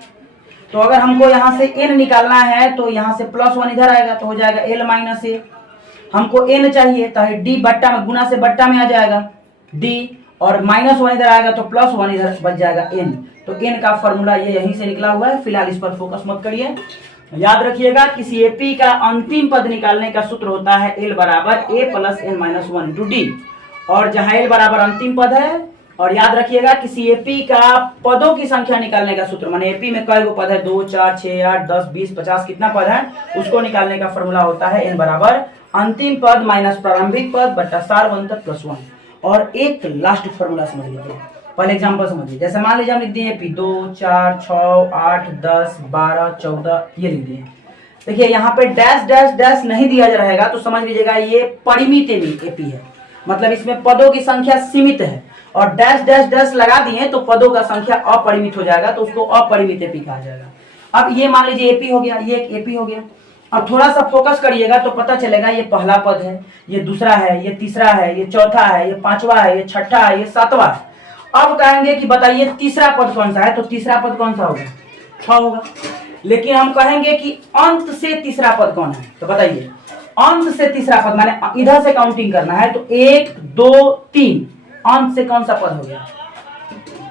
तो अगर हमको यहाँ से एन निकालना है तो यहाँ से प्लस 1 इधर आएगा तो हो जाएगा एल माइनस ए। हमको एन चाहिए तो डी बट्टा में, गुना से बट्टा में आ जाएगा डी, और माइनस 1 इधर आएगा तो प्लस 1 इधर बच जाएगा एन। तो एन का फॉर्मूला ये यहीं से निकला हुआ है, फिलहाल इस पर फोकस मत करिए। याद रखिएगा किसी एपी का अंतिम पद निकालने का सूत्र होता है एल बराबर a plus n minus 1 into d. और जहां एल बराबर अंतिम पद है, और याद रखिएगा किसी एपी का पदों की संख्या निकालने का सूत्र, माने एपी में कई गो पद है, 2 4 6 8 10 20 50 कितना पद है, उसको निकालने का फॉर्मूला होता है एन बराबर अंतिम पद माइनस प्रारंभिक पद बट्टा सारवंतर प्लस 1। और एक लास्ट फॉर्मूला समझ लीजिए, पहले एग्जांपल समझिए। जैसे मान लीजिए हम लिख दिए एपी 2 4 6 8 10 12 14 ये लिख दिए। देखिए यहाँ पे डैश डैश डैश नहीं दिया जा रहेगा तो समझ लीजिएगा ये परिमित एपी है, मतलब इसमें पदों की संख्या सीमित है। और डैश डैश डैश लगा दिए तो पदों का संख्या अपरिमित हो जाएगा, तो उसको अपरिमित एपी कहा जाएगा। अब ये मान लीजिए एपी हो गया, ये एक एपी हो गया। अब थोड़ा सा फोकस करिएगा तो पता चलेगा ये पहला पद है, ये दूसरा है, ये तीसरा है, ये चौथा है, ये पांचवा है, ये छठा है, ये सातवां है। अब कहेंगे कि बताइए तीसरा पद कौन सा है, तो तीसरा पद कौन सा होगा, 6 होगा। लेकिन हम कहेंगे कि अंत से तीसरा पद कौन है, तो बताइए अंत से तीसरा पद माने इधर से काउंटिंग करना है तो 1 2 3, अंत से कौन सा पद हो गया,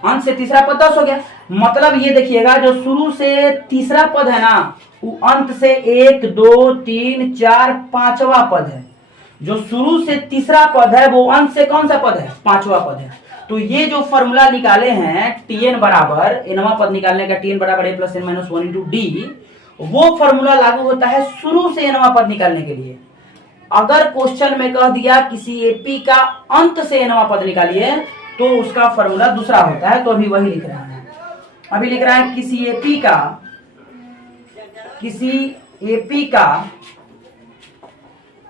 अंत से तीसरा पद 10 हो गया। मतलब ये देखिएगा जो शुरू से तीसरा पद है ना वो अंत से 1 2 3 4 5वां पद है। जो शुरू से तीसरा पद है वो अंत से कौन सा पद है, 5वां पद है। तो ये जो फॉर्मूला निकाले हैं टीएन बराबर एनवा पद निकालने का, टीएन बराबर a plus n minus 1 into d, वो फॉर्मूला लागू होता है शुरू से एनवा पद निकालने के लिए। अगर क्वेश्चन में कह दिया किसी एपी का अंत से एनवा पद निकालिए तो उसका फॉर्मूला दूसरा होता है। तो अभी वही लिख रहा है, अभी लिख रहा है किसी एपी का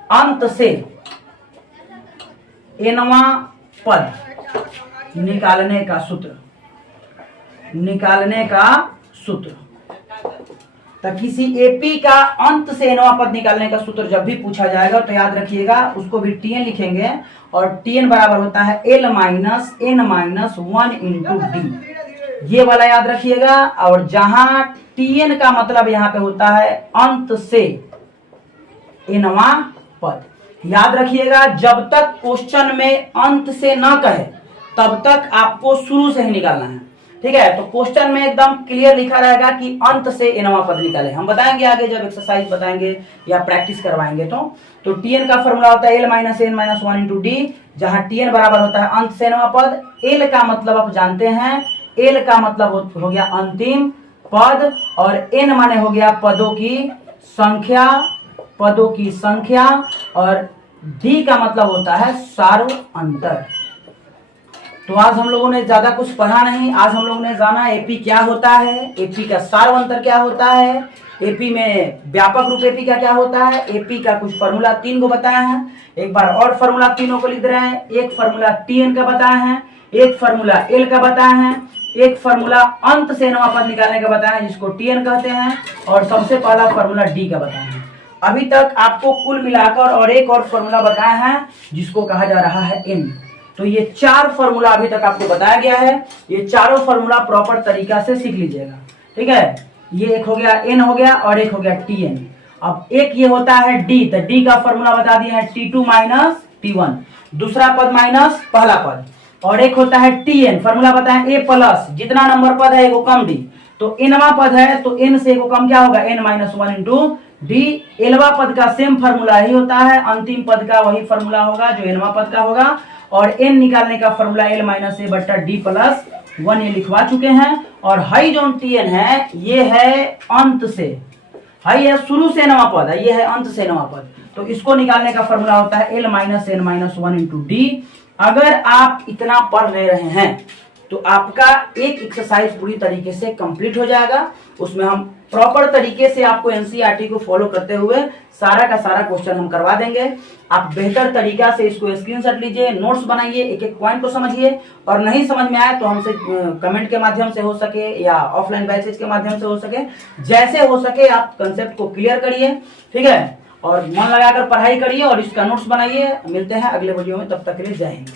अंत से एनवा पद निकालने का सूत्र, निकालने का सूत्र। तो किसी एपी का अंत से nवां पद निकालने का सूत्र जब भी पूछा जाएगा तो याद रखिएगा उसको भी tn लिखेंगे और tn बराबर होता है l minus n minus 1 into D, ये वाला याद रखिएगा। और जहां tn का मतलब यहाँ पे होता है अंत से nवां पद, याद रखिएगा जब तक क्वेश्चन में अंत से ना कहे तब तक आपको शुरू से ही निकालना है, ठीक है। तो क्वेश्चन में एकदम क्लियर लिखा रहेगा कि अंत से nवां पद निकाले, हम बताएंगे आगे जब एक्सरसाइज बताएंगे या प्रैक्टिस करवाएंगे। तो tn का फॉर्मूला होता है l minus n minus 1 into d, जहां tn बराबर होता है अंत से nवां पद। l का मतलब आप जानते हैं, l का मतलब हो गया अंतिम पद और n माने हो गया पदों की संख्या और d का मतलब होता है सार्व अंतर। तो आज हम लोगों ने ज्यादा कुछ पढ़ा नहीं, आज हम लोगों ने जाना एपी क्या होता है, एपी का सार्व अंतर क्या होता है, एपी में व्यापक रूप एपी का क्या होता है, एपी का कुछ फॉर्मूला 3 को बताया है। एक बार और फॉर्मूला तीनों को लिख रहे हैं, एक फॉर्मूला टीएन का बताया है, एक फॉर्मूला एल का बताया है, एक फॉर्मूला अंत से नवा पद निकालने का बताया है जिसको टीएन कहते हैं, और सबसे पहला फॉर्मूला डी का बताया है। अभी तक आपको कुल मिलाकर और एक और फॉर्मूला बताया है जिसको कहा जा रहा है एन। तो ये 4 फॉर्मूला अभी तक आपको बताया गया है, ये चारों फॉर्मूला प्रॉपर तरीका से सीख लीजिएगा, ठीक है। ये एक हो गया एन हो गया और एक हो गया टीएन। अब एक ये होता है डी, तो डी का फॉर्मूला बता दिया है T2 माइनस T1, दूसरा पद माइनस पहला पद, और एक होता है टीएन, फॉर्मूला बताया ए प्लस, जितना नंबर पद है एगो कम डी, तो एनवा पद है तो एन से एगो कम क्या होगा एन माइनस 1 इंटू डी। एलवा पद का सेम फॉर्मूला ही होता है, अंतिम पद का वही फॉर्मूला होगा जो एनवा पद का होगा, और एन निकालने का फॉर्मूला एल माइनस ए बट्टा डी प्लस 1 ये लिखवा चुके हैं। और हाई जो टीएन है ये है अंत से, हाई है शुरू से नवा पद है, ये है अंत से नवा पद, तो इसको निकालने का फॉर्मूला होता है L minus n minus 1 into D. अगर आप इतना पढ़ ले रहे हैं तो आपका एक एक्सरसाइज पूरी तरीके से कंप्लीट हो जाएगा। उसमें हम प्रॉपर तरीके से आपको एनसीईआरटी को फॉलो करते हुए सारा का सारा क्वेश्चन हम करवा देंगे। आप बेहतर तरीका से इसको स्क्रीनशॉट लीजिए, नोट्स बनाइए, एक एक पॉइंट को समझिए, और नहीं समझ में आए तो हमसे कमेंट के माध्यम से हो सके या ऑफलाइन बैचेज के माध्यम से हो सके, जैसे हो सके आप कंसेप्ट को क्लियर करिए, ठीक है, और मन लगाकर पढ़ाई करिए और इसका नोट्स बनाइए। मिलते हैं अगले वीडियो में, तब तक के लिए जय हिंद।